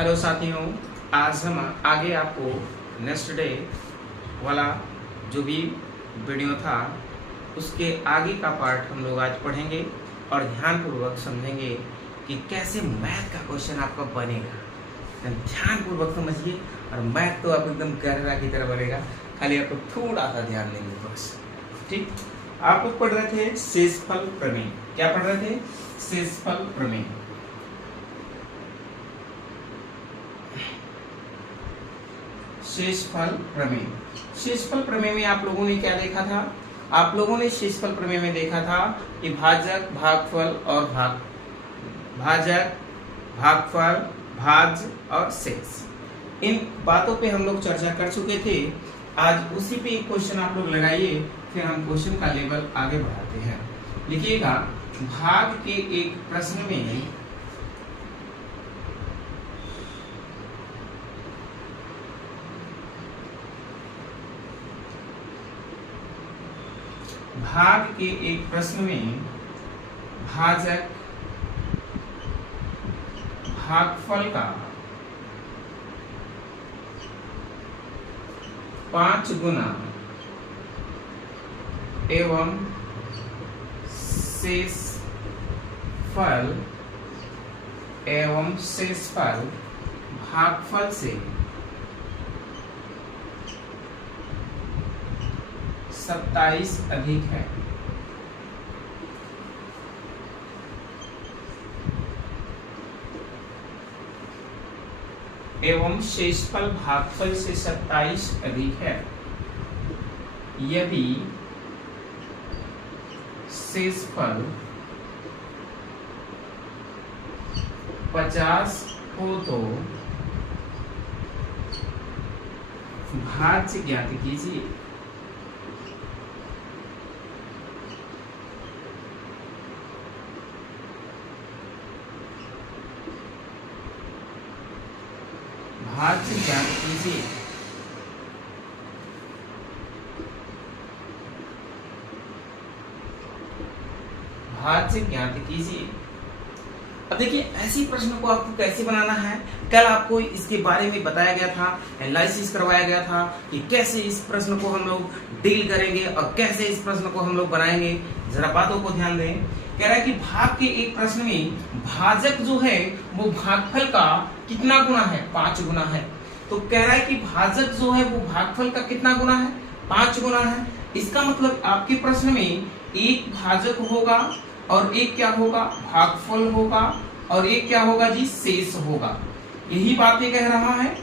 Hello साथियों, आज हम आगे आपको नेक्स्ट डे वाला जो भी वीडियो था उसके आगे का पार्ट हम लोग आज पढ़ेंगे और ध्यानपूर्वक समझेंगे कि कैसे मैथ का क्वेश्चन आपका बनेगा। ध्यानपूर्वक समझिए और मैथ तो आप एकदम गहरा की तरह बनेगा, खाली आपको थोड़ा सा ध्यान देंगे बस। ठीक, आप लोग पढ़ रहे थे शेषफल प्रमेय। क्या पढ़ रहे थे? शेषफल प्रमेय। शेषफल प्रमेय। शेषफल प्रमेय में आप लोगों ने क्या देखा था? आप लोगों ने शेषफल प्रमेय में देखा था कि भाजक, भागफल और भाजक, भागफल, भाज्य और शेष, इन बातों पे हम लोग चर्चा कर चुके थे। आज उसी पे एक क्वेश्चन आप लोग लगाइए, फिर हम क्वेश्चन का लेवल आगे बढ़ाते हैं। लिखिएगा, भाग के एक प्रश्न में भाजक भागफल का 5 गुना एवं शेषफल भागफल से 27 अधिक है। एवं शेषफल भागफल से 27 अधिक है यदि शेषफल 50 हो तो भाज्य ज्ञात कीजिए। भाज्य ज्ञात कीजिए। भाज्य ज्ञात कीजिए। अब देखिए, ऐसी प्रश्न को आपको कैसे बनाना है, कल आपको इसके बारे में बताया गया था, एनालिसिस करवाया गया था कि कैसे इस प्रश्न को हम लोग डील करेंगे और कैसे इस प्रश्न को हम लोग बनाएंगे। जरा बातों को ध्यान दें। कह रहा है कि भाग के एक प्रश्न में भाजक जो है वो भागफल का कितना गुना है? 5 गुना है। तो कह रहा है कि भाजक जो है वो भागफल का कितना गुना है? 5 गुना है। इसका मतलब आपके प्रश्न में एक भाजक होगा और एक क्या होगा? भागफल होगा और एक क्या होगा जी? शेष होगा। यही बातें कह रहा है।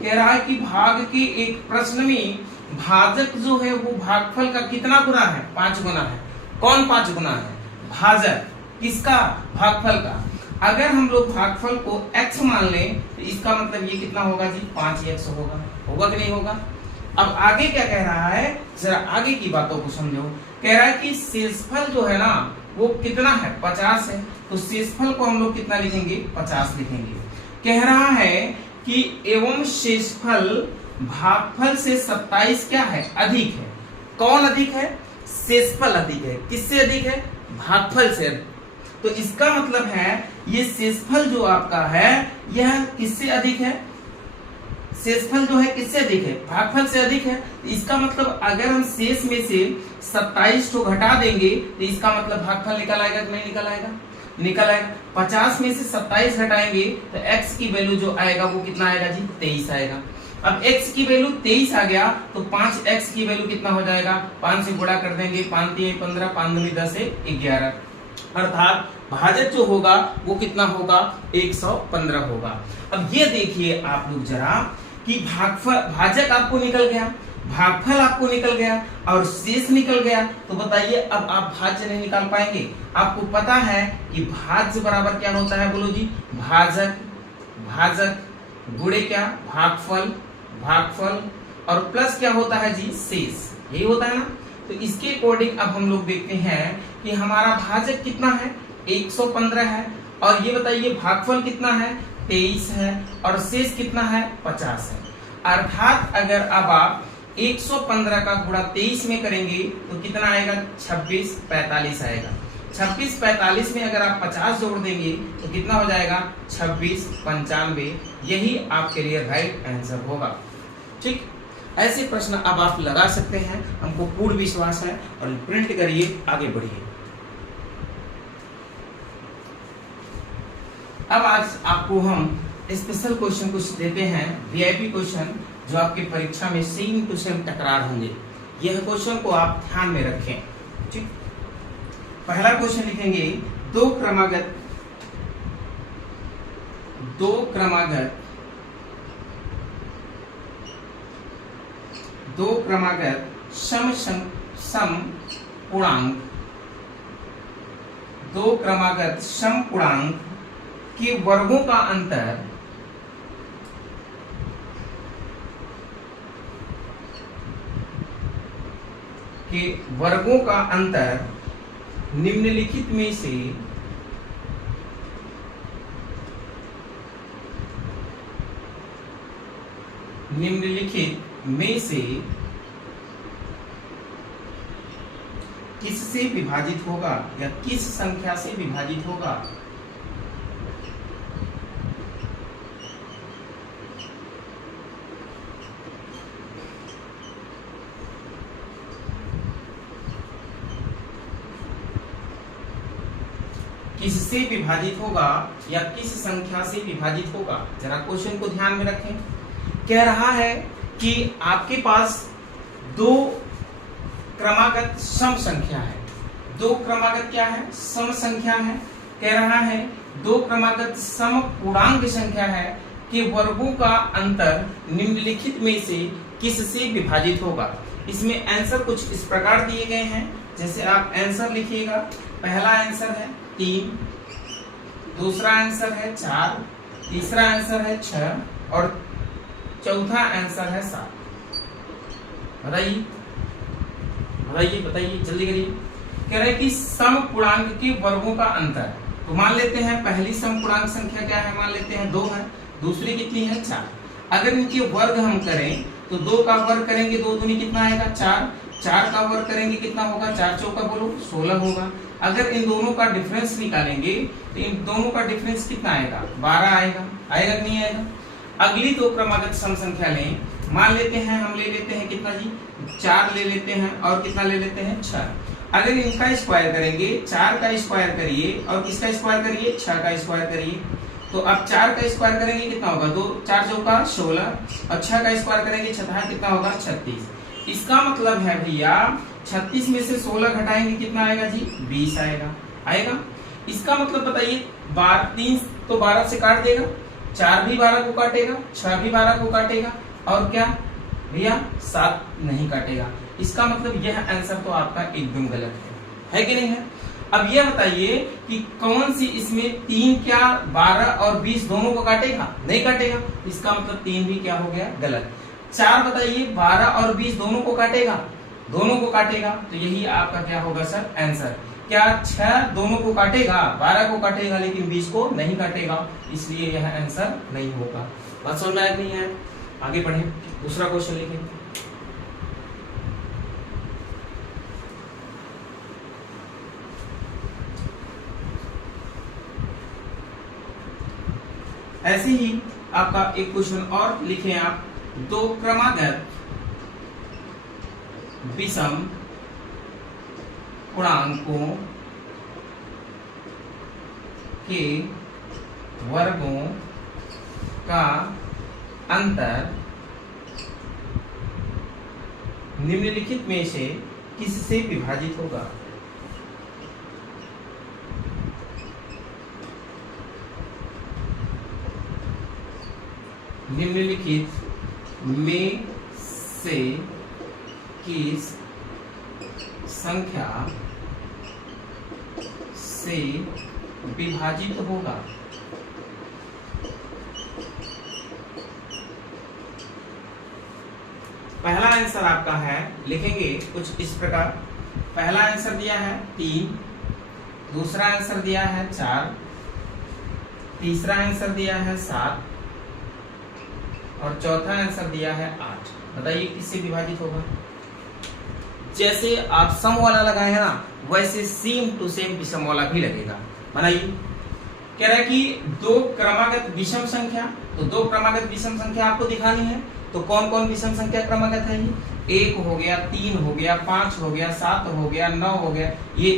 कह रहा है कि भाग के एक प्रश्न में भाजक जो है वो भागफल का कितना गुना है? 5 गुना है। कौन 5 गुना है? भाजक। किसका? भागफल का। अगर हम लोग भागफल को x मान लें तो इसका मतलब ये कितना होगा जी? 5x होगा। होगा कि नहीं होगा? अब आगे क्या कह रहा है, जरा आगे की बातों को समझो। कह रहा है कि शेषफल जो है ना वो कितना है? 50 है। तो शेषफल को हम लोग कितना लिखेंगे? 50 लिखेंगे। कह रहा है कि एवं शेषफल भागफल से 27 क्या है? अधिक है। कौन अधिक है? शेषफल अधिक है। किससे अधिक है? भागफल से। तो इसका मतलब है ये शेषफल जो आपका है यह किससे अधिक है? शेषफल जो है किससे अधिक है? भागफल से अधिक है। तो इसका मतलब अगर हम शेष में से 27 को घटा देंगे तो इसका मतलब भागफल निकल आएगा कि नहीं निकल आएगा? निकल आएगा। 50 में से 27 घटाएंगे तो x की वैल्यू जो आएगा वो कितना आएगा जी? 23 आएगा। अब x की वैल्यू 23 आ गया तो 5x की वैल्यू कितना हो जाएगा? 5 से गुणा कर देंगे, 5 3 15, 5 दूनी 10 11, अर्थात भाजक जो होगा वो कितना होगा? 115 होगा। अब ये देखिए आप लोग जरा कि भाजक आपको निकल गया, भागफल आपको निकल गया और शेष निकल गया। तो बताइए अब आप भाज्य नहीं निकाल पाएंगे? आपको पता है कि भाज्य बराबर क्या होता है? बोलो जी, भाजक गुणे क्या? भागफल, भागफल और प्लस क्या होता है जी? शेष। यही होता है ना। तो इसके अकॉर्डिंग अब हम लोग देखते हैं कि हमारा भाजक कितना है? 115 है। और ये बताइए भागफल कितना है? 23 है। और शेष कितना है? 50 है। अर्थात अगर अब आप 115 का गुणा 23 में करेंगे तो कितना आएगा? 26 45 आएगा। 26 45 में अगर आप 50 जोड़ देंगे तो कितना हो जाएगा 26 95। यही आपके लिए राइट आंसर होगा। ठीक, ऐसे प्रश्न अब आप लगा सकते हैं, हमको पूर्ण विश्वास है। और प्रिंट करिए, आगे बढ़िए। अब आज आपको हम स्पेशल क्वेश्चन कुछ देते हैं, वीआईपी क्वेश्चन, जो आपके परीक्षा में सेम क्वेश्चन टकरार होंगे। यह क्वेश्चन को आप ध्यान में रखें। ठीक, पहला क्वेश्चन लिखेंगे, दो क्रमागत सम पूर्णांक के वर्गों का अंतर निम्नलिखित में से किससे विभाजित होगा या किस संख्या से विभाजित होगा। किससे विभाजित होगा या किस संख्या से विभाजित होगा। जरा क्वेश्चन को ध्यान में रखें। कह रहा है कि आपके पास दो क्रमागत सम संख्या है। दो क्रमागत क्या है? सम संख्या है। कह रहा है दो क्रमागत सम पूर्णांक संख्या है कि वर्गों का अंतर निम्नलिखित में से किससे विभाजित होगा। इसमें आंसर कुछ इस प्रकार दिए गए हैं, जैसे आप आंसर लिखिएगा। पहला आंसर है 3, दूसरा आंसर है 4, तीसरा आंसर है 6 और चौथा आंसर है 7। बताइए जल्दी करिए। कह रहे कि सम पूर्णांक के वर्गों का अंतर। तो मान लेते हैं पहली सम पूर्णांक संख्या क्या है, मान लेते हैं 2 है, दूसरी कितनी है 4। अगर इनके वर्ग हम करें तो 2 का वर्ग करेंगे 2 दूनी कितना आएगा 4, 4 का वर्ग करेंगे कितना होगा 4 चौका बोलो 16 होगा। अगर इन दोनों का डिफरेंस निकालेंगे तो इन दोनों का डिफरेंस कितना आएगा 12 आएगा। आएगा कि नहीं आएगा। अगली दो क्रमागत सम संख्या लें, मान लेते हैं हम ले लेते हैं कितना जी 4 ले लेते हैं और कितना ले लेते हैं 6। अगर इनका स्क्वायर करेंगे 4 का स्क्वायर करिए और किसका स्क्वायर करिए 6 का स्क्वायर करिए। तो अब 4 का स्क्वायर करेंगे कितना होगा 2 4 चौका 16 और 6 का स्क्वायर करेंगे 6 कितना होगा 36। इसका मतलब है भैया 36 में से 16 घटाएंगे कितना आएगा जी 20 आएगा। आएगा। इसका मतलब बताइए 3 तो 12 से काट देगा, 4 भी 12 को काटेगा, 6 भी 12 को काटेगा और क्या भैया 7 नहीं काटेगा। इसका मतलब यह आंसर तो आपका एकदम गलत है कि नहीं है। अब यह बताइए कि कौन सी इसमें 3 क्या 12 और 20 दोनों को काटेगा, नहीं काटेगा। इसका मतलब 3 भी क्या हो गया गलत। 4 बताइए 12 और 20 दोनों को काटेगा, दोनों को काटेगा। तो यही आपका क्या होगा सर आंसर। क्या 6 दोनों को काटेगा, 12 को काटेगा लेकिन 20 को नहीं काटेगा, इसलिए यह आंसर नहीं होगा। बात समझ में आया नहीं है। आगे बढ़े, दूसरा क्वेश्चन लिखें। ऐसे ही आपका एक क्वेश्चन और लिखें आप। दो क्रमागत विषम पूर्णांकों के वर्गों का अंतर निम्नलिखित में से किससे विभाजित होगा। निम्नलिखित में से किस संख्या से विभाजित होगा। पहला आंसर आपका है, लिखेंगे कुछ इस प्रकार। पहला आंसर दिया है 3, दूसरा आंसर दिया है 4, तीसरा आंसर दिया है 7 और चौथा आंसर दिया है 8। बताइए किससे विभाजित होगा। जैसे आप सम वाला लगाए हैं ना, वैसे सेम टू सेम विषम वाला भी लगेगा। बनाइए। कह रहा है कि दो क्रमागत विषम संख्या, तो दो क्रमागत विषम संख्या आपको दिखानी है। तो कौन कौन विषम संख्या क्रमागत है? ये 1 हो गया, 3 हो गया, 5 हो गया, 7 हो गया, 9 हो गया। ये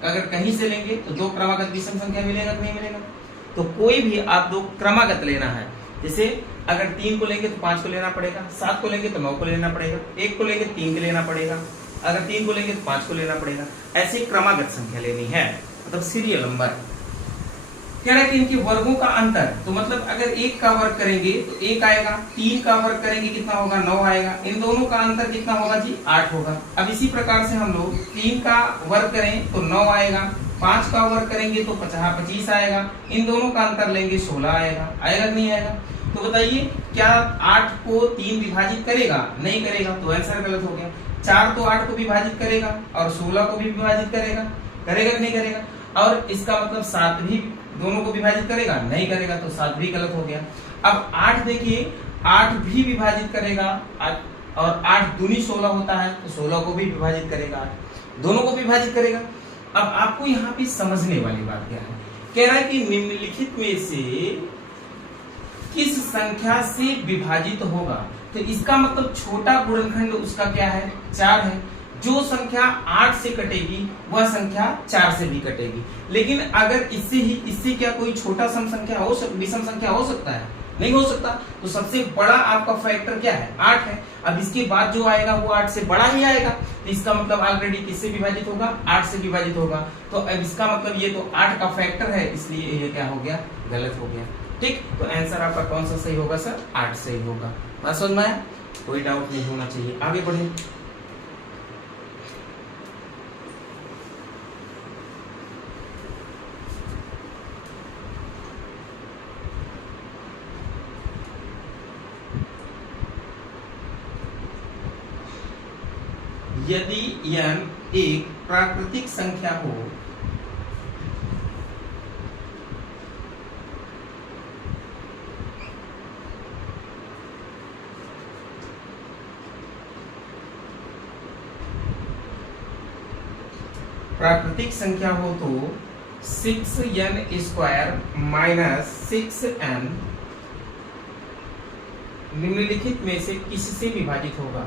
अगर कहीं से लेंगे तो दो क्रमागत विषम संख्या मिलेगा कि नहीं मिलेगा? तो कोई भी आप दो क्रमागत लेना है, जैसे अगर 3 को लेंगे तो 5 को लेना पड़ेगा, 7 को लेंगे तो 9 को लेना पड़ेगा, 1 को लेंगे 3 को लेना पड़ेगा, अगर 3 को लेंगे तो 5 को लेना पड़ेगा। ऐसे क्रमागत संख्या लेनी है, मतलब सीरियल नंबर। कह रहा है कि इनके वर्गों का अंतर, तो मतलब अगर 1 का वर्ग करेंगे तो 1 आएगा, 3 का वर्ग करेंगे कितना होगा? 9 आएगा। इन दोनों का अंतर कितना होगा जी? 8 होगा। अब इसी प्रकार से हम लोग 3 का वर्ग करें तो 9 आएगा, 5 का वर्ग करेंगे तो 25 आएगा, इन दोनों का अंतर लेंगे 16 आएगा। आएगा कि नहीं आएगा? तो बताइए, क्या 8 को 3 विभाजित करेगा? नहीं करेगा, तो आंसर गलत हो गया। 4 तो 8 को विभाजित करेगा और 16 को भी विभाजित करेगा, करेगा कि नहीं करेगा? और इसका मतलब 7 भी दोनों को विभाजित करेगा? नहीं करेगा, तो 7 भी गलत हो गया। अब 8 देखिए, 8 भी विभाजित करेगा और 8 दूनी 16 होता है, तो 16 को भी विभाजित करेगा, दोनों को विभाजित करेगा। अब आपको यहाँ पे समझने वाली बात क्या है? कह रहा है कि निम्नलिखित में से किस संख्या से विभाजित होगा? तो इसका मतलब छोटा गुणनखंड उसका क्या है? 4 है। जो संख्या 8 से कटेगी वह संख्या 4 से भी कटेगी। लेकिन अगर इससे क्या कोई छोटा सम संख्या हो विषम संख्या हो सकता है? नहीं हो सकता। तो सबसे बड़ा आपका फैक्टर क्या है? 8 है। अब इसके बाद जो आएगा वो 8 से बड़ा ही आएगा, तो इसका मतलब ऑलरेडी किससे विभाजित होगा? 8 से विभाजित होगा। तो अब इसका मतलब ये तो 8 का फैक्टर है, इसलिए ये क्या हो गया? गलत हो गया। ठीक, तो आंसर आपका कौन सा सही होगा सर? 8 सही होगा। बात समझ में आया? कोई डाउट नहीं होना चाहिए। आगे बढ़े। यदि n एक प्राकृतिक संख्या हो तो 6n² माइनस 6n निम्नलिखित में से किससे विभाजित होगा?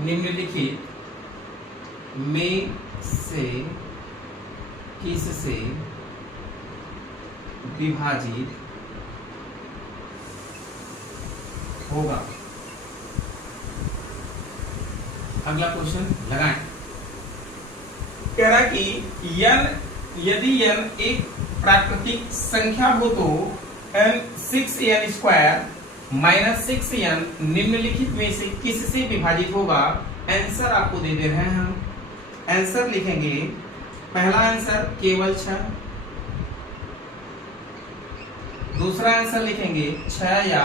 निम्नलिखित में से किससे विभाजित होगा? अगला क्वेश्चन लगाएं। कह रहा कि यदि n एक प्राकृतिक संख्या हो तो n 6n² माइनस 6n निम्नलिखित में से किससे विभाजित होगा? आंसर आपको दे रहे हैं हम। आंसर लिखेंगे, पहला आंसर केवल 6, दूसरा आंसर लिखेंगे 6 या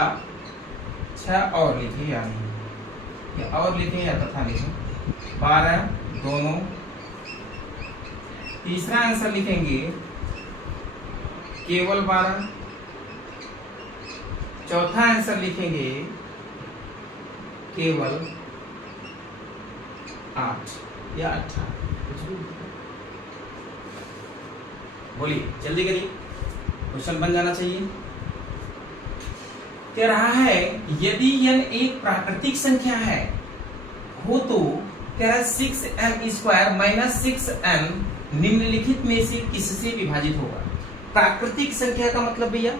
6 और लिखे या नहीं, या और लिखें या तथा लिखें, 12 दोनों। तीसरा आंसर लिखेंगे केवल 12, चौथा आंसर लिखेंगे केवल 8 या 18, कुछ भी बोलिए, जल्दी करिए, क्वेश्चन बन जाना चाहिए। कह रहा है यदि n एक प्राकृतिक संख्या है हो तो कह रहा है 6n² माइनस 6n निम्नलिखित में से किससे विभाजित होगा? प्राकृतिक संख्या का मतलब भैया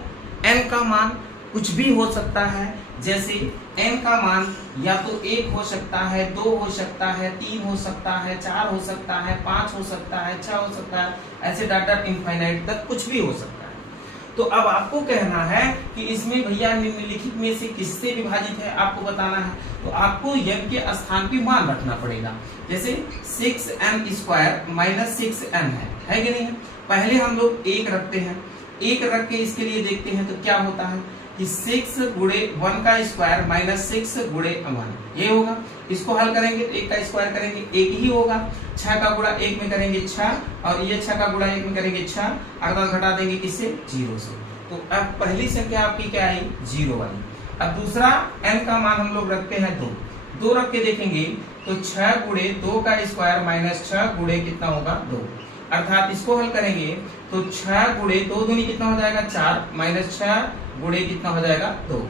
n का मान कुछ भी हो सकता है, जैसे n का मान या तो 1 हो सकता है, 2 हो सकता है, 3 हो सकता है, 4 हो सकता है, 5 हो सकता है, 6 हो सकता है, ऐसे डाटा इनफाइनाइट तक कुछ भी हो सकता है। तो अब आपको कहना है कि इसमें भैया निम्नलिखित में से किससे विभाजित है, आपको बताना है। तो आपको n के स्थान पे मान रखना पड़ेगा। जैसे 6n² माइनस 6n है कि नहीं? पहले हम लोग 1 रखते हैं, 1 रख के इसके लिए देखते हैं तो क्या होता है कि 6 गुणे 1 का स्क्वायर माइनस 6 गुणे 1 ये होगा। इसको हल करेंगे तो 1 का स्क्वायर करेंगे 1 ही होगा, 6 का गुणा 1 में करेंगे 6 और ये 6 का गुणा 1 में करेंगे 6, अर्थात घटा देंगे किससे? 0 से। तो अब पहली संख्या आपकी क्या आई? 0 वाली। अब दूसरा n का मान हम लोग रखते हैं 2 रख के देखेंगे तो 6 गुणे 2 का स्क्वायर माइनस 6 गुणे कितना होगा 2, अर्थात इसको हल करेंगे तो 6 गुणे 2 दूनी कितना हो जाएगा 4 माइनस 6 गुणे कितना हो जाएगा 2,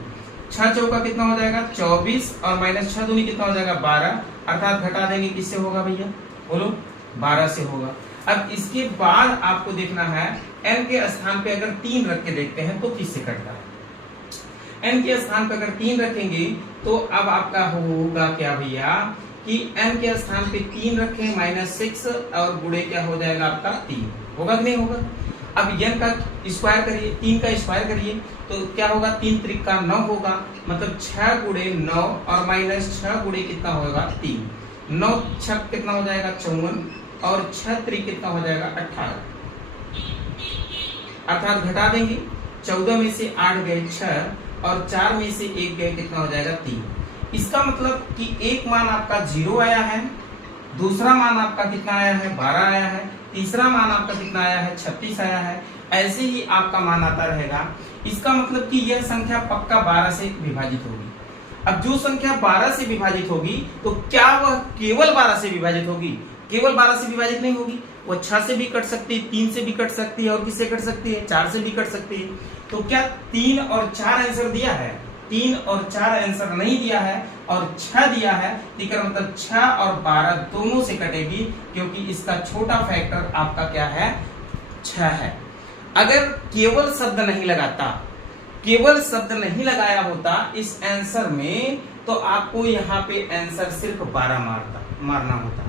6 चौका कितना हो जाएगा 24 और माइनस 6 दूनी कितना हो जाएगा 12, अर्थात घटा देंगे किससे होगा भैया बोलो 12 से होगा। अब इसके बाद आपको देखना है n के स्थान पे अगर 3 रख के देखते हैं तो किससे कटता है। n के स्थान पे अगर 3 रखेंगे तो अब आपका होगा क्या भैया कि n के स्थान पे 3 रखें माइनस 6 और गुणे क्या हो जाएगा आपका 3, होगा कि नहीं होगा। अब n का स्क्वायर करिए, 3 का स्क्वायर करिए तो क्या होगा 3 त्रिक का 9 होगा, मतलब 6 गुणे 9 और माइनस 6 गुणे कितना होगा 3, 9 छक कितना हो जाएगा 54 और 6 त्रिक कितना हो जाएगा 18, अर्थात घटा देंगे 14 में से 8 गए 6 और 4 में से 1 गए कितना हो जाएगा 3। इसका मतलब कि एक मान आपका 0 आया है, दूसरा मान आपका कितना आया है 12 आया है, तीसरा मान आपका कितना आया है 36 आया है, ऐसे ही आपका मान आता रहेगा। इसका मतलब कि यह संख्या पक्का 12 से विभाजित होगी। अब जो संख्या 12 से विभाजित होगी तो क्या वह केवल 12 से विभाजित होगी, केवल 12 से विभाजित नहीं होगी, वो 6 से भी कट सकती है, 3 से भी कट सकती है और किससे कट सकती है 4 से भी कट सकती है। तो क्या 3 और 4 आंसर दिया है, 3 और 4 आंसर नहीं दिया है और 6 दिया है, इसका मतलब 6 और 12 दोनों से कटेगी क्योंकि इसका छोटा फैक्टर आपका क्या है 6 है। अगर केवल शब्द नहीं लगाता, केवल शब्द नहीं लगाया होता इस आंसर में तो आपको यहाँ पे आंसर सिर्फ 12 मारना होता,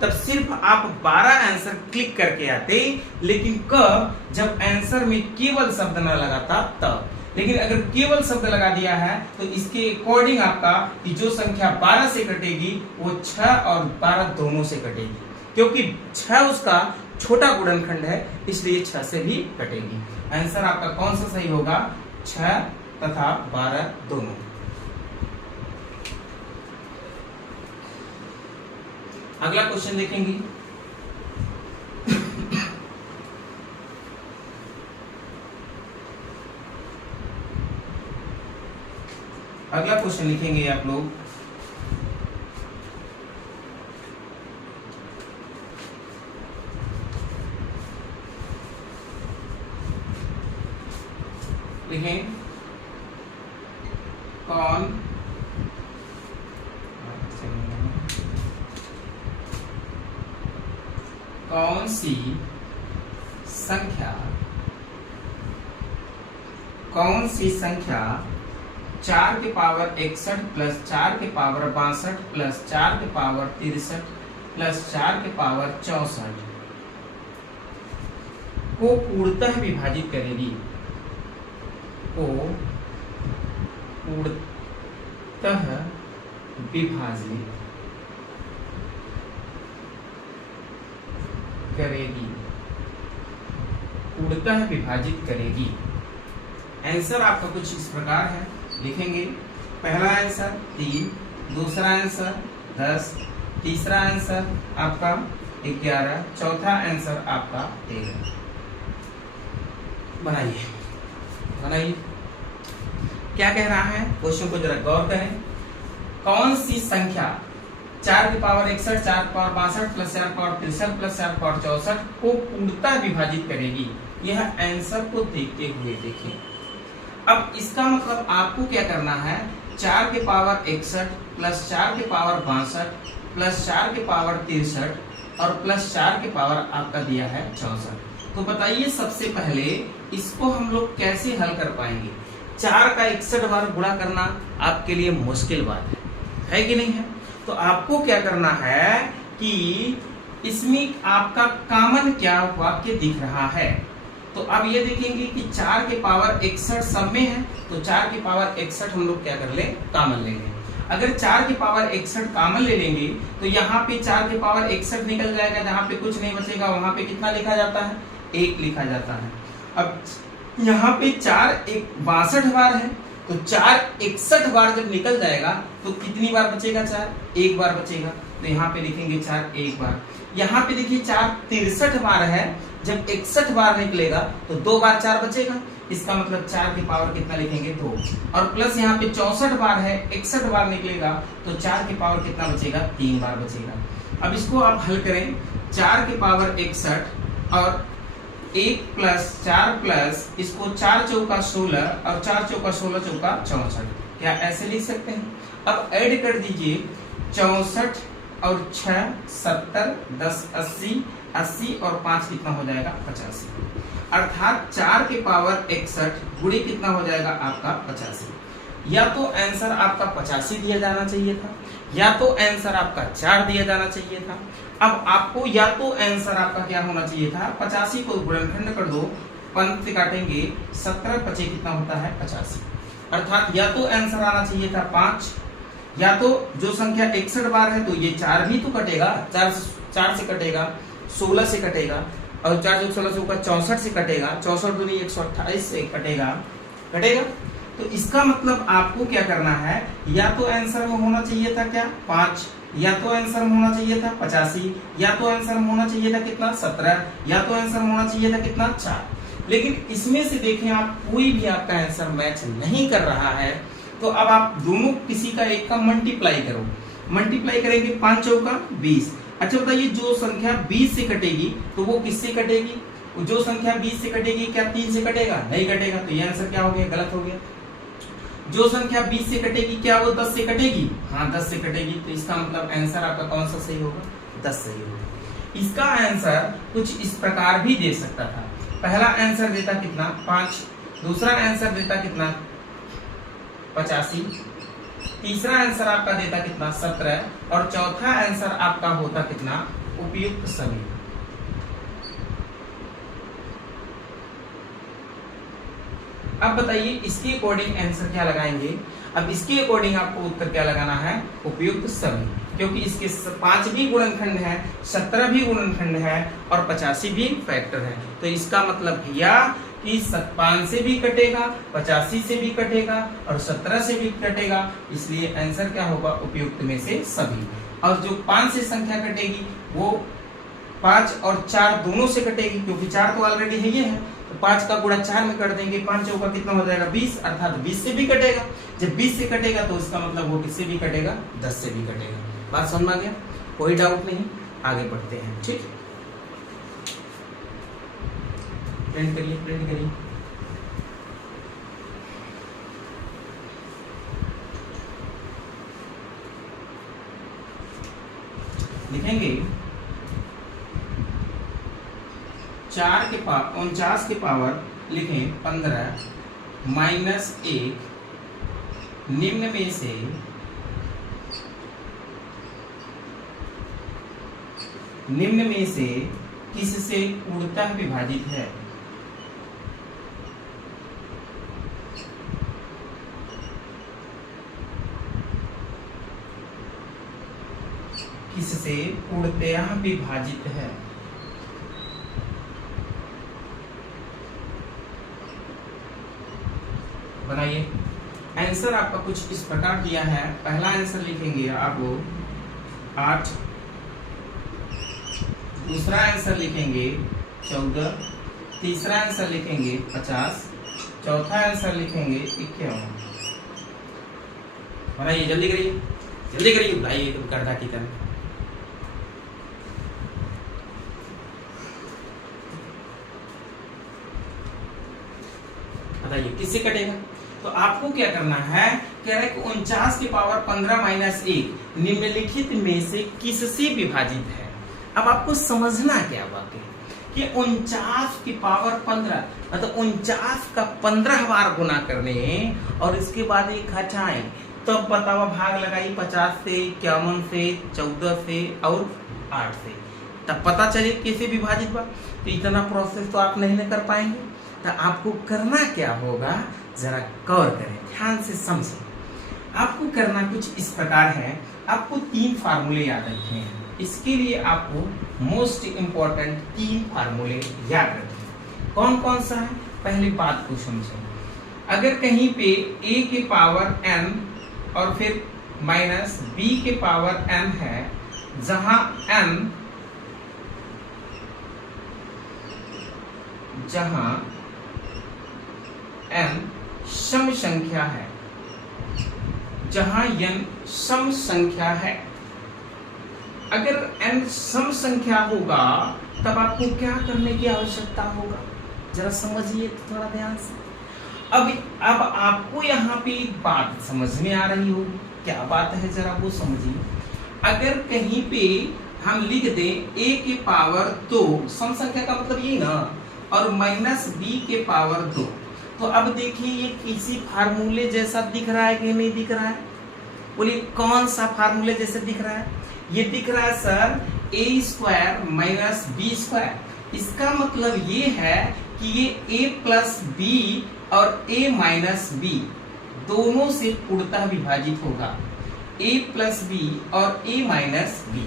तब सिर्फ आप 12 आंसर क्लिक करके आते, लेकिन कब जब आंसर में केवल शब्द न लगाता तब। लेकिन अगर केवल शब्द लगा दिया है तो इसके अकॉर्डिंग आपका कि जो संख्या 12 से कटेगी वो 6 और 12 दोनों से कटेगी, क्योंकि 6 उसका छोटा गुणनखंड है इसलिए 6 से भी कटेगी। आंसर आपका कौन सा सही होगा 6 तथा 12 दोनों। अगला क्वेश्चन देखेंगे। अगला क्वेश्चन लिखेंगे आप लोग, लिखें कौन सी संख्या 4 के पावर 61 प्लस 4 के पावर 62 प्लस 4 के पावर 63 प्लस 4 के पावर 64 को पूर्णतः विभाजित करेगी, को पूर्णतः विभाजित करेगी, पूर्णतः विभाजित करेगी। आंसर आपका कुछ इस प्रकार है, लिखेंगे पहला आंसर 3, दूसरा आंसर 10, तीसरा आंसर आपका 11, चौथा आंसर आपका 13। बनाइए क्या कह रहा है, क्वेश्चन को जरा गौर करें। कौन सी संख्या 4 की पावर 61, 4 की पावर 62 प्लस 4 की पावर 63 प्लस 4 की पावर 64 को पूर्णतः विभाजित करेगी। यह आंसर को देखते हुए देखिए। अब इसका मतलब आपको क्या करना है, 4 के पावर 61 प्लस 4 के पावर 62 प्लस 4 के पावर 63 और प्लस 4 के पावर आपका दिया है 64। तो बताइए सबसे पहले इसको हम लोग कैसे हल कर पाएंगे। 4 का 61 बार गुणा करना आपके लिए मुश्किल बात है कि नहीं है। तो आपको क्या करना है कि इसमें आपका कॉमन क्या वाक्य दिख रहा है। तो अब ये देखेंगे कि 4 के पावर 61 सब में है, तो 4 के पावर 61 हम लोग क्या कर ले, कॉमन लेंगे। अगर 4 के पावर 61 कॉमन ले लेंगे तो यहाँ पे 4 के पावर 61 निकल जाएगा, जहाँ पे कुछ नहीं बचेगा वहां पे कितना लिखा जाता है, 1 लिखा जाता है। अब यहाँ पे 4 62 बार है, तो 4 61 बार जब निकल जाएगा तो कितनी बार बचेगा, 4 1 बार बचेगा। तो यहाँ पे लिखेंगे 4 एक बार। यहाँ पे देखिए 4 63 बार है, जब 61 बार निकलेगा तो 2 बार 4 बचेगा, इसका मतलब 4 की पावर कितना लिखेंगे 2, और प्लस यहाँ पे 64 बार है, 61 बार निकलेगा तो 4 की पावर कितना बचेगा 3 बार बचेगा। अब इसको आप हल करें, 4 की पावर 61 और 1 प्लस 4 प्लस इसको 4 चौका 16 और 4 चौका 16 चौका 64, क्या ऐसे लिख सकते हैं? अब ऐड कर दीजिए 64 और 6 70, 10 80, 80 और 5 कितना हो जाएगा 85, अर्थात 4 के पावर 61 गुणे कितना हो जाएगा आपका 85। या तो आंसर आपका 85 दिया जाना चाहिए था, या तो आंसर आपका 4 दिया जाना चाहिए था। अब आपको या तो आंसर आपका क्या होना चाहिए था, 85 को गुणनखंड कर दो, पंक्ति काटेंगे 17 पचे कितना होता है 85, अर्थात या तो आंसर आना चाहिए था 5, या तो जो संख्या 61 बार है तो ये 4 भी तो कटेगा, 4 से कटेगा, 16 से कटेगा, और 4 से 16 से होगा 64 से कटेगा, 64 दूनी 128 से कटेगा। तो इसका मतलब आपको क्या करना है, या तो आंसर में होना चाहिए था क्या 5, या तो आंसर में होना चाहिए था 85, या तो आंसर में होना चाहिए था कितना 17, या तो आंसर में होना चाहिए था कितना 4। लेकिन इसमें से देखें आप कोई भी आपका आंसर मैच नहीं कर रहा है, तो अब आप दोनों किसी का एक का मल्टीप्लाई करो, मल्टीप्लाई करेंगे 5 चौका 20। अच्छा बताइए, जो संख्या 20 से कटेगी तो वो किससे कटेगी? जो संख्या 20 से कटेगी क्या 3 से कटेगा? नहीं कटेगा, तो ये आंसर क्या हो गया, गलत हो गया। जो संख्या 20 से कटेगी क्या वो 10 से कटेगी? हाँ 10 से कटेगी, तो इसका मतलब आंसर आपका कौन सा सही होगा? 10 सही होगा। इसका आंसर कुछ इस प्रकार भी दे सकता था, पहला आंसर देता कितना 5, दूसरा आंसर देता कितना 85, तीसरा आंसर आपका देता कितना 17, और चौथा आंसर आपका होता कितना उपयुक्त सभी। अब बताइए इसके अकॉर्डिंग आंसर क्या लगाएंगे? अब इसके अकॉर्डिंग आपको उत्तर क्या लगाना है? उपयुक्त सभी, क्योंकि इसके 5 भी गुणनखंड है, 17 भी गुणनखंड है और 85 भी फैक्टर है। तो इसका मतलब भैया कि 5 से भी कटेगा, 85 से भी कटेगा और 17 से भी कटेगा, इसलिए आंसर क्या होगा? उपयुक्त में से सभी। और जो 5 से संख्या कटेगी वो 5 और 4 दोनों से कटेगी, क्योंकि 4 तो ऑलरेडी है ये है, तो 5 का गुणा 4 में कर देंगे, 5 चौका कितना हो जाएगा 20, अर्थात 20 से भी कटेगा। जब 20 से कटेगा तो इसका मतलब वो किससे भी कटेगा? 10 से भी कटेगा। बात समझ में आ गया? कोई डाउट नहीं, आगे बढ़ते हैं। ठीक, प्रिंट करिए, प्रिंट करिए। लिखेंगे 49 के पावर लिखें 15 माइनस 1 निम्न में से किससे पूर्णतः विभाजित है? किससे पूर्णतः विभाजित है? बनाइए। आंसर आपका कुछ इस प्रकार दिया है, पहला आंसर लिखेंगे आप 8, दूसरा आंसर लिखेंगे 14, तीसरा आंसर लिखेंगे 50, चौथा आंसर लिखेंगे 51। बनाइए, जल्दी करिए, जल्दी करिए, भाई तुम करदा की तरह। बताइए किससे कटेगा? तो आपको क्या करना है, कह रहे कि 49 की पावर 15 माइनस 1 निम्नलिखित में से किससे विभाजित है। अब आपको समझना क्या बात है कि 49 की पावर 15 मतलब 49 का 15 बार गुना करने और इसके बाद एक घटाएं, तब बताओ भाग लगाई 50 से, 51 से, 14 से और 8 से, तब पता चले कैसे विभाजित हुआ। तो इतना प्रोसेस तो आप नहीं कर पाएंगे, तो आपको करना क्या होगा, जरा गौर करें, ध्यान से समझें। आपको करना कुछ इस प्रकार है, आपको 3 फार्मूले याद रखने हैं। इसके लिए आपको मोस्ट इंपॉर्टेंट 3 फार्मूले याद रखें। कौन कौन सा है? पहली बात को समझें, अगर कहीं पे a के पावर n और फिर माइनस b के पावर n है, जहां n सम संख्या है, जहां n सम संख्या है। अगर n सम संख्या होगा तब आपको क्या करने की आवश्यकता होगा, जरा समझिए थोड़ा ध्यान से। अब आपको यहाँ पे बात समझ में आ रही होगी, क्या बात है जरा वो समझिए। अगर कहीं पे हम लिख दें a के पावर 2, सम संख्या का मतलब ये ना, और माइनस b के पावर 2, तो अब देखिए ये किसी फार्मूले जैसा दिख रहा है कि नहीं दिख रहा है? बोलिए कौन सा फार्मूले जैसे दिख रहा है? ये दिख रहा है sir a square minus B square. इसका मतलब ये है कि ये a प्लस बी और a माइनस बी दोनों से पूर्णतः विभाजित होगा, a प्लस बी और a माइनस बी।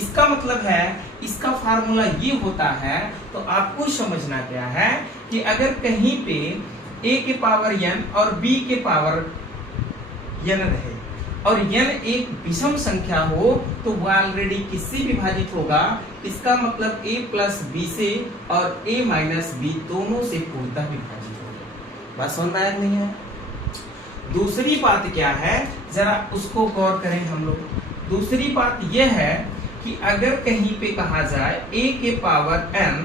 इसका मतलब है इसका फार्मूला ये होता है। तो आपको समझना क्या है कि अगर कहीं पे a के पावर n और b के पावर n रहे और n एक विषम संख्या हो तो वह ऑलरेडी किससे विभाजित होगा? इसका मतलब a प्लस बी से और a माइनस बी दोनों से पूर्णतः विभाजित होगा। बात समझ में आया नहीं है? दूसरी बात क्या है, जरा उसको गौर करें हम लोग। दूसरी बात यह है कि अगर कहीं पे कहा जाए a के पावर n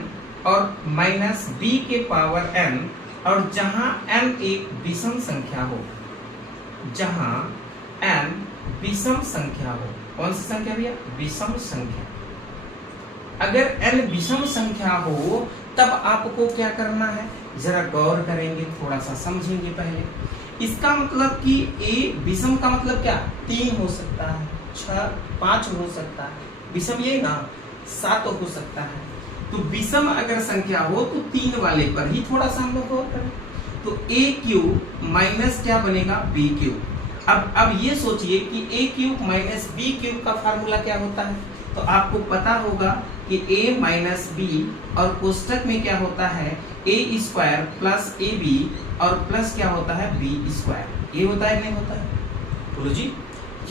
और माइनस b के पावर n, और जहां n एक विषम संख्या हो, जहां n विषम संख्या हो, कौन सी संख्या भैया? विषम संख्या। अगर n विषम संख्या हो तब आपको क्या करना है, जरा गौर करेंगे, थोड़ा सा समझेंगे पहले। इसका मतलब कि a विषम का मतलब क्या? 3 हो सकता है, 6, 5 हो सकता है, विषम ये ना 7 हो सकता है। तो विषम अगर संख्या हो तो 3 वाले पर ही थोड़ा सा हम लोग गौर करें। तो a क्यूब माइनस क्या बनेगा? b cube. अब ये सोचिए कि a cube minus b cube का फार्मूला क्या होता है? तो आपको पता होगा कि a माइनस b और कोष्टक में क्या होता है? a square plus A B और प्लस क्या होता है? b square. ये होता है नहीं होता है? बोलो जी,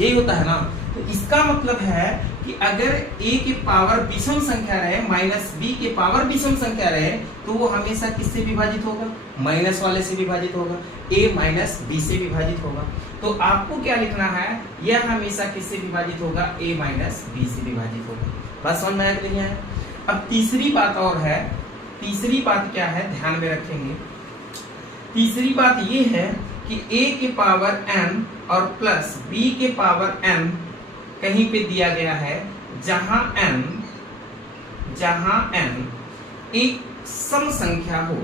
यही होता है ना। तो इसका मतलब है कि अगर a के पावर विषम संख्या रहे, माइनस b के पावर विषम संख्या रहे, तो वो हमेशा किससे विभाजित होगा? माइनस वाले से विभाजित होगा, a माइनस b से विभाजित होगा। तो आपको क्या लिखना है? यह हमेशा किससे विभाजित होगा? a माइनस b से विभाजित होगा। बात समझ में आया नहीं है? अब तीसरी बात और है। तीसरी बात क्या है, ध्यान में रखेंगे। तीसरी बात ये है कि a के पावर n और प्लस b के पावर n कहीं पे दिया गया है, जहां n एक सम संख्या हो,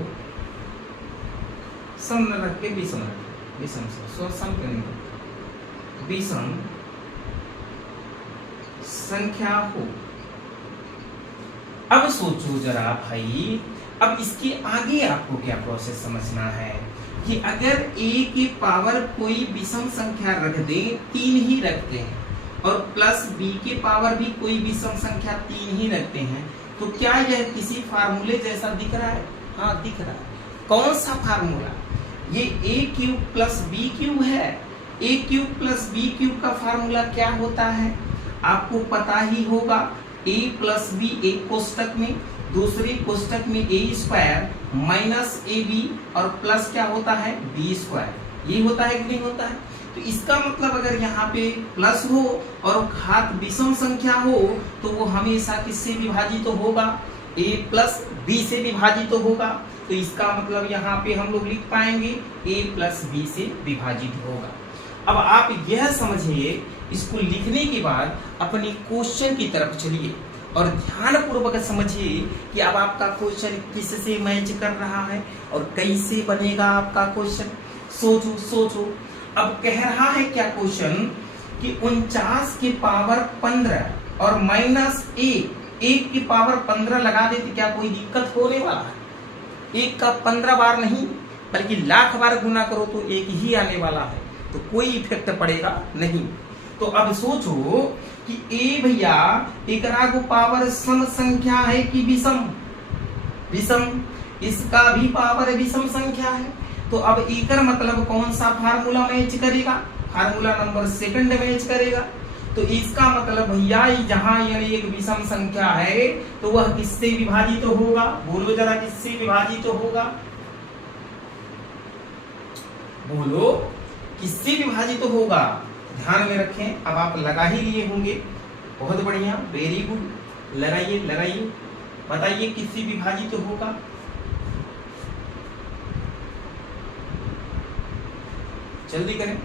सम न रख के विषम रखें, विषम से सम करेंगे, विषम संख्या हो। अब सोचो जरा भाई, अब इसके आगे आपको क्या प्रोसेस समझना है कि अगर a के पावर कोई विषम संख्या रख दे, 3 ही रखते हैं, और प्लस b के पावर भी कोई विषम संख्या 3 ही रखते हैं, तो क्या यह किसी फार्मूले जैसा दिख रहा है? हाँ दिख रहा है। कौन सा फार्मूला? ये a cube plus b cube है। a cube plus b cube का फार्मूला क्या होता है? आपको पता ही होगा। a प्लस b एक कोष्टक में, दूसरे कोष्टक में a square minus A B और प्लस क्या होता है? b square. ये होता है कि नहीं होता है? तो इसका मतलब अगर यहाँ पे प्लस हो और घात विषम संख्या हो तो वो हमेशा किससे विभाजित तो होगा? a प्लस b से विभाजित तो होगा। तो इसका मतलब यहाँ पे हम लोग लिख पाएंगे a प्लस b से विभाजित होगा। अब आप यह समझिए, इसको लिखने के बाद अपनी क्वेश्चन की तरफ चलिए और ध्यान पूर्वक समझिए कि अब आपका क्वेश्चन किससे मैच कर रहा है और कैसे बनेगा आपका क्वेश्चन। सोचो। अब कह रहा है क्या क्वेश्चन कि 49 के पावर 15 और माइनस 1 की पावर 15 लगा देते, क्या कोई दिक्कत होने वाला है? 1 का 15 बार नहीं बल्कि लाख बार गुना करो तो 1 ही आने वाला है, तो कोई इफेक्ट पड़ेगा नहीं। तो अब सोचो कि a भैया एकरा को पावर सम संख्या है कि विषम, इसका भी पावर विषम संख्या है। तो अब एकर मतलब कौन सा फार्मूला मैच करेगा? फार्मूला नंबर 2 मैच करेगा। तो इसका मतलब भैया जहां यानी एक विषम संख्या है तो वह किससे विभाजित तो होगा? बोलो जरा, किससे विभाजित तो होगा? बोलो, किससे विभाजित तो होगा? ध्यान में रखें। अब आप लगा ही लिए होंगे, बहुत बढ़िया, वेरी गुड। लगाइए लगाइए, बताइए किससे विभाजित तो होगा? जल्दी करें,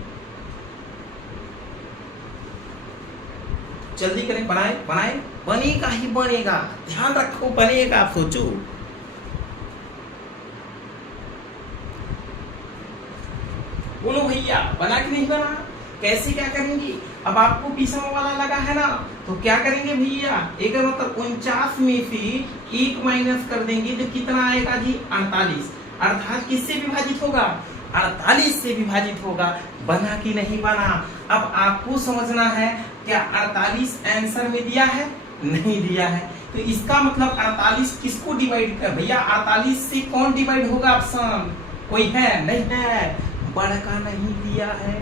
जल्दी करें, बनाए बनाए, बनेगा ही बनेगा, ध्यान रखो, बनेगा, आप सोचो। बोलो भैया, बना कि नहीं बना? कैसे क्या करेंगे? अब आपको विषम वाला लगा है ना, तो क्या करेंगे भैया? एक मतलब 49 में से 1 माइनस कर देंगे तो कितना आएगा जी? 48। अर्थात किससे विभाजित होगा? 48 से विभाजित होगा। बना कि नहीं बना? अब आपको समझना है, क्या 48 आंसर में दिया है? नहीं दिया है। तो इसका मतलब 48 किसको डिवाइड कर? भैया 48 से कौन डिवाइड होगा? ऑप्शन कोई है? नहीं है। बड़ा का नहीं दिया है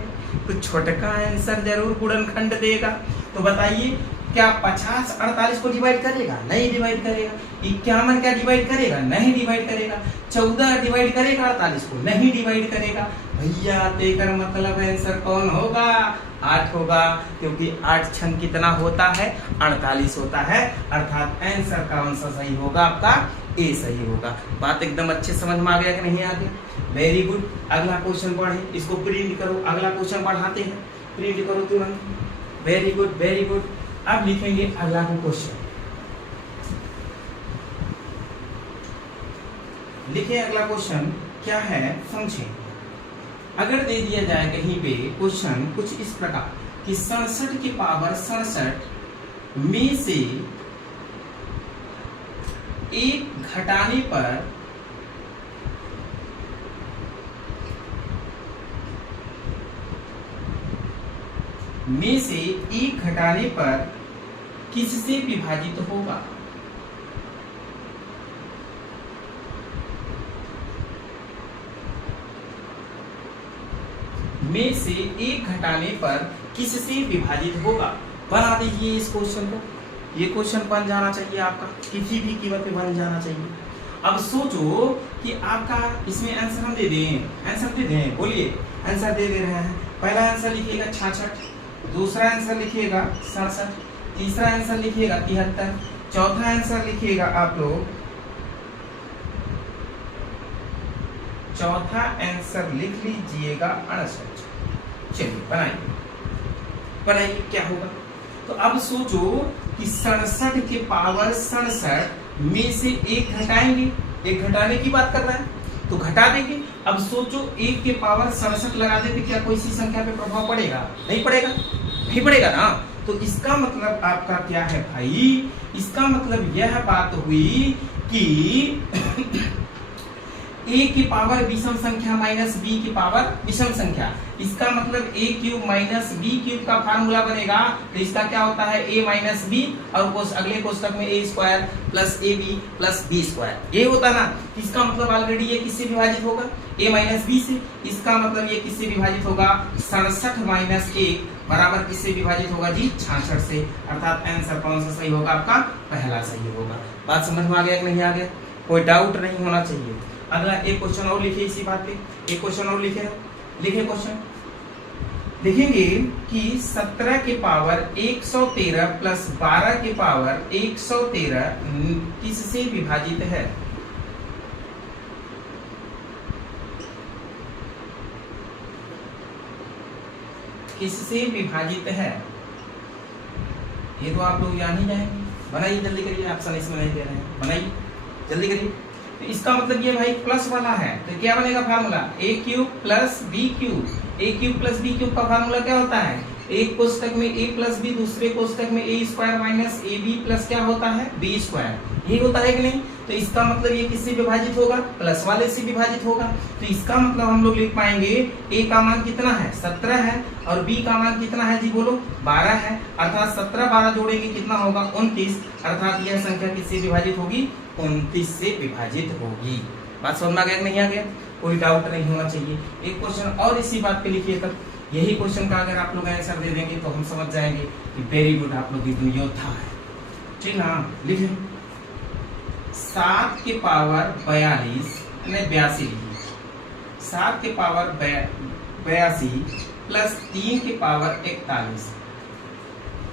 तो छोटा आंसर जरूर गुणनखंड देगा। तो बताइए, क्या 50 48 को डिवाइड करेगा? नहीं डिवाइड करेगा। 51 क्या डिवाइड करेगा? नहीं डिवाइड करेगा। 14 डिवाइड करेगा 48 को? नहीं डिवाइड करेगा। भैया तेकर मतलब आंसर कौन होगा? 8 होगा, क्योंकि 8 छंग कितना होता है? 48 होता है। अर्थात आंसर कौन सा सही होगा? आपका ए सही होगा। बात एकदम अच्छे समझ में आ गया कि नहीं आ गया? Very good. अगला क्वेश्चन पढ़े, इसको प्रिंट करो। अगला क्वेश्चन पढ़ाते हैं, प्रिंट करो तुरंत। Very good very good. अब लिखेंगे अगला क्वेश्चन। लिखे अगला क्वेश्चन क्या है, समझे। अगर दे दिया जाए कहीं पे क्वेश्चन कुछ इस प्रकार कि 67 की पावर 67 में से 1 घटाने पर किससे विभाजित होगा? में से 1 घटाने पर किससे विभाजित होगा? बना दीजिए इस क्वेश्चन को। ये क्वेश्चन बन जाना चाहिए आपका, किसी भी कीमत पे बन जाना चाहिए। अब सोचो कि आपका इसमें आंसर हम दे दें, आंसर दे दें, बोलिए आंसर दे रहे हैं। पहला आंसर लिखिएगा 66, दूसरा आंसर लिखिएगा 67, तीसरा आंसर लिखिएगा 73, चौथा आंसर लिखिएगा आप लोग, चौथा आंसर लिख लीजिएगा 68। चलिए बनाइए क्या होगा। तो अब सोचो कि 67 के पावर 67 में से 1 घटाएंगे, 1 घटाने की बात कर रहा है तो घटा देंगे। अब सोचो 1 के पावर 67 लगा देते, क्या कोई सी संख्या पे प्रभाव पड़ेगा? नहीं पड़ेगा, नहीं पड़ेगा ना। तो इसका मतलब आपका क्या है भाई? इसका मतलब यह बात हुई कि a की पावर विषम संख्या माइनस b की पावर विषम संख्या। इसका मतलब a cube minus b cube का फार्मूला बनेगा। तो इसका क्या होता है? a माइनस b और अगले कोष्टक में a square plus ab plus b square. ये होता ना। इसका मतलब ऑलरेडी ये किससे विभाजित होगा? a माइनस b से। इसका मतलब ये किससे विभाजित होगा? 67 माइनस 1 बराबर किससे विभाजित होगा जी? 66 से। अर्थात आंसर कौन सा सही होगा? आपका पहला सही होगा। बात समझ में आ गया कि नहीं आ गया? कोई डाउट नहीं होना चाहिए। अगला एक क्वेश्चन और लिखे इसी बात पे, एक क्वेश्चन और लिखे क्वेश्चन लिखेंगे कि 17 के पावर 113 प्लस 12 के पावर 113 किससे विभाजित है? किससे विभाजित है? ये तो आप लोग जान ही जाएंगे। बनाइए जल्दी करिए, ऑप्शन इसमें नहीं दे रहे हैं, बनाइए जल्दी करिए। तो इसका मतलब ये भाई प्लस वाला है, तो क्या बनेगा formula? a cube plus b cube. a cube plus b cube का फार्मूला क्या होता है? एक कोष्टक में a प्लस b, दूसरे कोष्टक में a square minus ab plus क्या होता है? b square. यही होता है कि नहीं? तो इसका मतलब ये किससे विभाजित होगा? प्लस वाले से विभाजित होगा। तो इसका मतलब हम लोग लिख पाएंगे a का मान कितना है? 17 है और b का मान कितना है जी? बोलो 12 है। अर्थात 17 12 जोड़ेंगे कितना होगा? 29। अर्थात यह संख्या किससे विभाजित होगी? 29 से विभाजित होगी। बात समझ में आ गया कि नहीं आ गया? कोई डाउट नहीं होना चाहिए। एक क्वेश्चन और इसी बात पे लिखिए। तब यही क्वेश्चन का अगर आप लोग आंसर दे देंगे तो हम समझ जाएंगे कि वेरी गुड, आप लोग एकदम योद्धा है। ठीक ना, लिखे 7 के पावर 42 यानी 82 लिखिए। 7 के पावर 82 प्लस 3 के पावर 41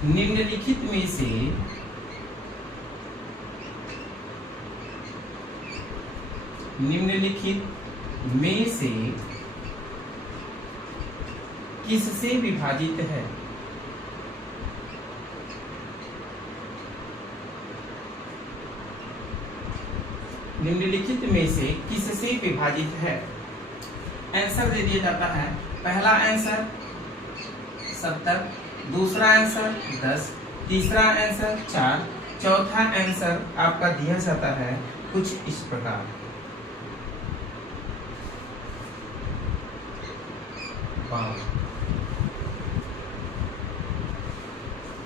निम्नलिखित में से किससे विभाजित है? निम्नलिखित में से किससे विभाजित है? आंसर दे दिया जाता है। पहला आंसर 70, दूसरा आंसर 10, तीसरा आंसर 4, चौथा आंसर आपका दिया जाता है कुछ इस प्रकार।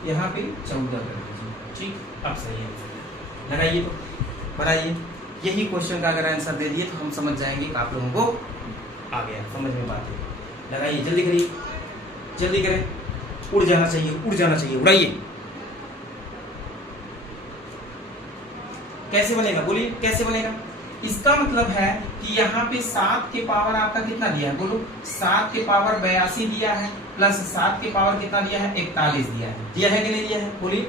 यहाँ पे 14 कर दीजिए। ठीक, अब सही है। लगाइए तो बनाइए। यही क्वेश्चन का अगर आंसर दे दिए तो हम समझ जाएंगे कि आप लोगों को आ गया समझ में बात है। लगाइए, जल्दी करिए, जल्दी करें, उड़ जाना चाहिए, उड़ जाना चाहिए, उड़ाइए। कैसे बनेगा बोलिए, कैसे बनेगा? इसका मतलब है कि यहाँ पे 7 के पावर आपका कितना दिया है? बोलो, 7 के पावर 82 दिया है प्लस 7 के पावर कितना दिया है? 41 दिया है। दिया है कि नहीं दिया है? बोलिए,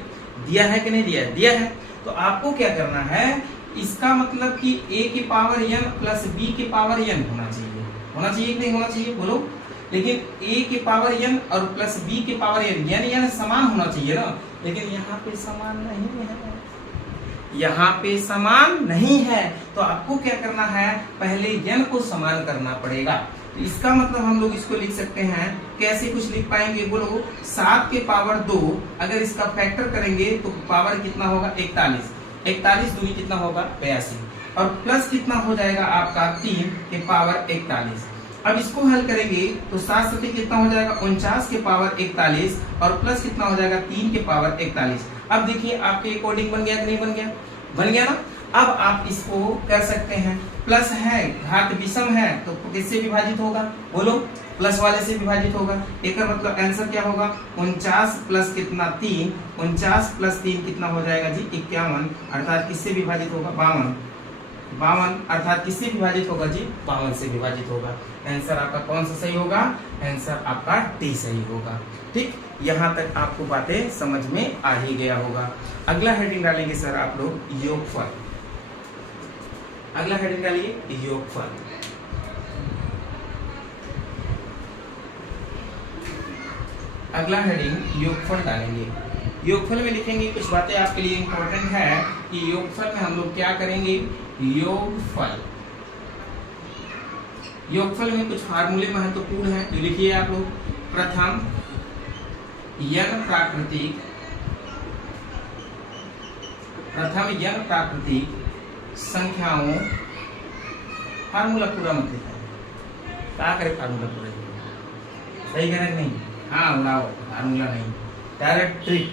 दिया है कि नहीं दिया है? दिया है। तो आपको क्या करना है, इसका मतलब कि a के पावर n प्लस b के पावर n होना चाहिए। होना चाहिए कि नहीं होना चाहिए? बोलो। लेकिन a के पावर n और प्लस b के पावर n समान होना चाहिए ना, लेकिन यहाँ पे समान नहीं है, यहाँ पे समान नहीं है। तो आपको क्या करना है, पहले n को समान करना पड़ेगा। तो इसका मतलब हम लोग इसको लिख सकते हैं, कैसे कुछ लिख पाएंगे? बोलो, 7 के पावर 2 अगर इसका फैक्टर करेंगे तो पावर कितना होगा? 41। 41 दूनी कितना होगा? 82। और प्लस कितना हो जाएगा आपका? 3 के पावर 41। अब इसको हल करेंगे तो 7 सती कितना हो जाएगा? 49 के पावर 41 और प्लस कितना हो जाएगा? 3 के पावर 41। अब देखिए आपके अकॉर्डिंग बन गया कि नहीं बन गया? बन गया ना। अब आप इसको कर सकते हैं, प्लस है घात विषम है तो किससे विभाजित होगा? बोलो, प्लस वाले से विभाजित होगा। एक मतलब आंसर क्या होगा? 49 प्लस कितना? 3। 49 प्लस 3 कितना हो जाएगा जी? 51। अर्थात किससे विभाजित होगा? 52। 52 अर्थात किससे विभाजित होगा जी? 52 से विभाजित होगा। आंसर आपका कौन सा सही होगा? आंसर आपका डी सही होगा। ठीक, यहाँ तक आपको बातें समझ में आ ही गया होगा। अगला हेडिंग डालेंगे सर आप लोग योगफल। अगला हेडिंग डालिए योगफल। अगला हेडिंग योगफल डालेंगे। योगफल में लिखेंगे कुछ बातें आपके लिए इंपॉर्टेंट है कि योगफल में हम लोग क्या करेंगे? योगफल, योगफल में कुछ फार्मूले महत्वपूर्ण है जो लिखिए आप लोग। प्रथम n प्राकृतिक संख्याओं, फार्मूला पूरा मत लिखा है, क्या करे फार्मूला पूरा? सही करें कि नहीं? हाँ उड़ाओ, फार्मूला नहीं, डायरेक्ट ट्रिक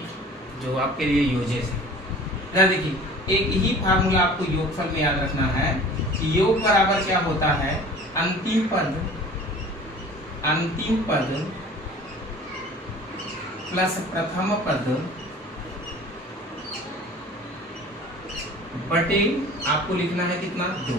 जो आपके लिए यूजेस है। देखिए, एक ही फार्मूला आपको योगफल में याद रखना है कि योग बराबर क्या होता है? अंतिम पद प्लस प्रथम पद बटे, आपको लिखना है कितना? 2।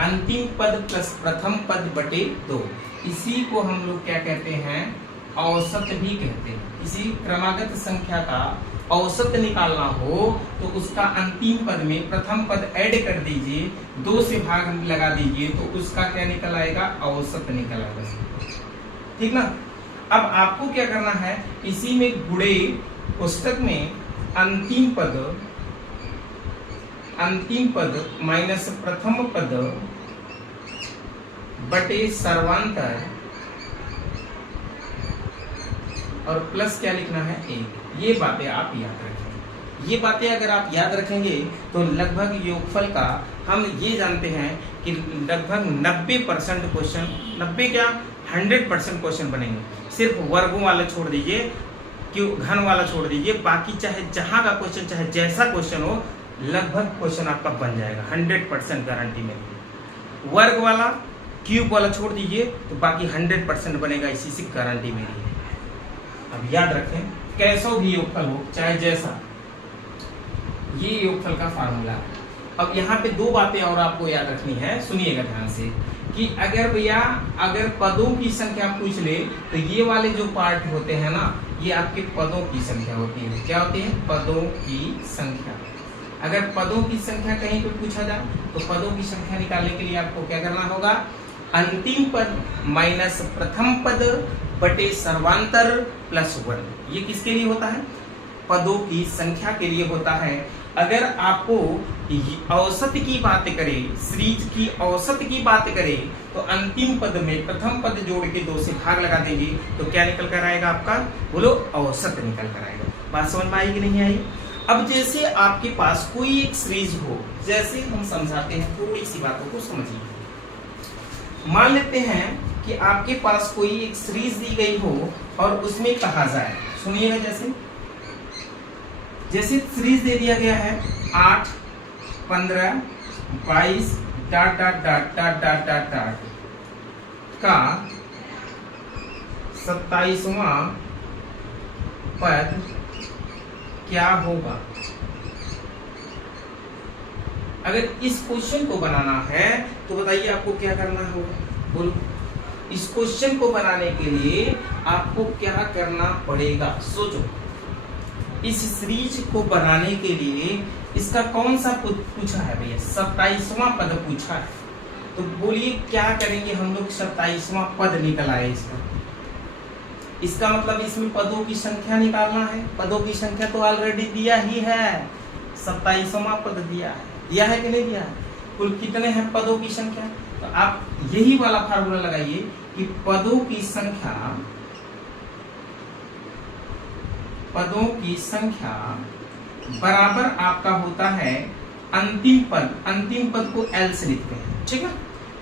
अंतिम पद प्लस प्रथम पद बटे 2। इसी को हम लोग क्या कहते हैं? औसत भी कहते हैं। इसी क्रमागत संख्या का औसत निकालना हो तो उसका अंतिम पद में प्रथम पद ऐड कर दीजिए, 2 से भाग लगा दीजिए तो उसका क्या निकल आएगा? औसत निकल आएगा। ठीक ना। अब आपको क्या करना है, इसी में गुणे पुस्तक में अंतिम पद माइनस प्रथम पद बटे सर्वांतर और प्लस क्या लिखना है? 1। ये बातें आप याद रखें। ये बातें अगर आप याद रखेंगे तो लगभग योगफल का हम ये जानते हैं कि लगभग 90% क्वेश्चन, 90 क्या 100% क्वेश्चन बनेंगे। सिर्फ वर्गों वाला छोड़ दीजिए, क्यों घन वाला छोड़ दीजिए, बाकी चाहे जहां का क्वेश्चन, चाहे जैसा क्वेश्चन हो, लगभग क्वेश्चन आपका बन जाएगा। 100% गारंटी में। वर्ग वाला क्यूब वाला छोड़ दीजिए तो बाकी 100% बनेगा, इसी से गारंटी मेरी है। अब याद रखें, कैसा भी योगफल हो चाहे जैसा, ये योगफल का फार्मूला है। अब यहाँ पे दो बातें और आपको याद रखनी है, सुनिएगा ध्यान से, कि अगर भैया अगर पदों की संख्या पूछ ले तो ये वाले जो पार्ट होते हैं ना, ये आपके पदों की संख्या होती है। क्या होती है? पदों की संख्या। अगर पदों की संख्या कहीं पे पूछा जाए तो पदों की संख्या निकालने के लिए आपको क्या करना होगा? अंतिम पद माइनस प्रथम पद बटे सर्वांतर प्लस 1। ये किसके लिए होता है? पदों की संख्या के लिए होता है। अगर आपको औसत की बात करें, सीरीज की औसत की बात करें, तो अंतिम पद में प्रथम पद जोड़ के 2 से भाग लगा देंगे तो क्या निकल कर आएगा आपका? बोलो, औसत निकल कर आएगा। बात समझ में आई कि नहीं आई? अब जैसे आपके पास कोई एक सीरीज हो, जैसे हम समझाते हैं, थोड़ी सी बातों को समझिए। मान लेते हैं कि आपके पास कोई एक सीरीज दी गई हो और उसमें कहा जाए, सुनिएगा, जैसे सीरीज दे दिया गया है 8, 15, 22 dot dot dot dot dot dot dot का 27वां पद क्या होगा? अगर इस क्वेश्चन को बनाना है तो बताइए आपको क्या करना होगा? बोलो, इस क्वेश्चन को बनाने के लिए आपको क्या करना पड़ेगा? सोचो। इस सीरीज को बनाने के लिए इसका कौन सा पद पूछा है भैया? 27वां पद पूछा है। तो बोलिए क्या करेंगे हम लोग? 27वां पद निकल आए इसका मतलब इसमें पदों की संख्या निकालना है। पदों की संख्या तो ऑलरेडी दिया ही है, 27वां पद दिया है कि नहीं दिया है? कुल कितने हैं पदों की संख्या? तो आप यही वाला फार्मूला लगाइए कि पदों की संख्या बराबर आपका होता है अंतिम पद को L से लिखते हैं, ठीक है?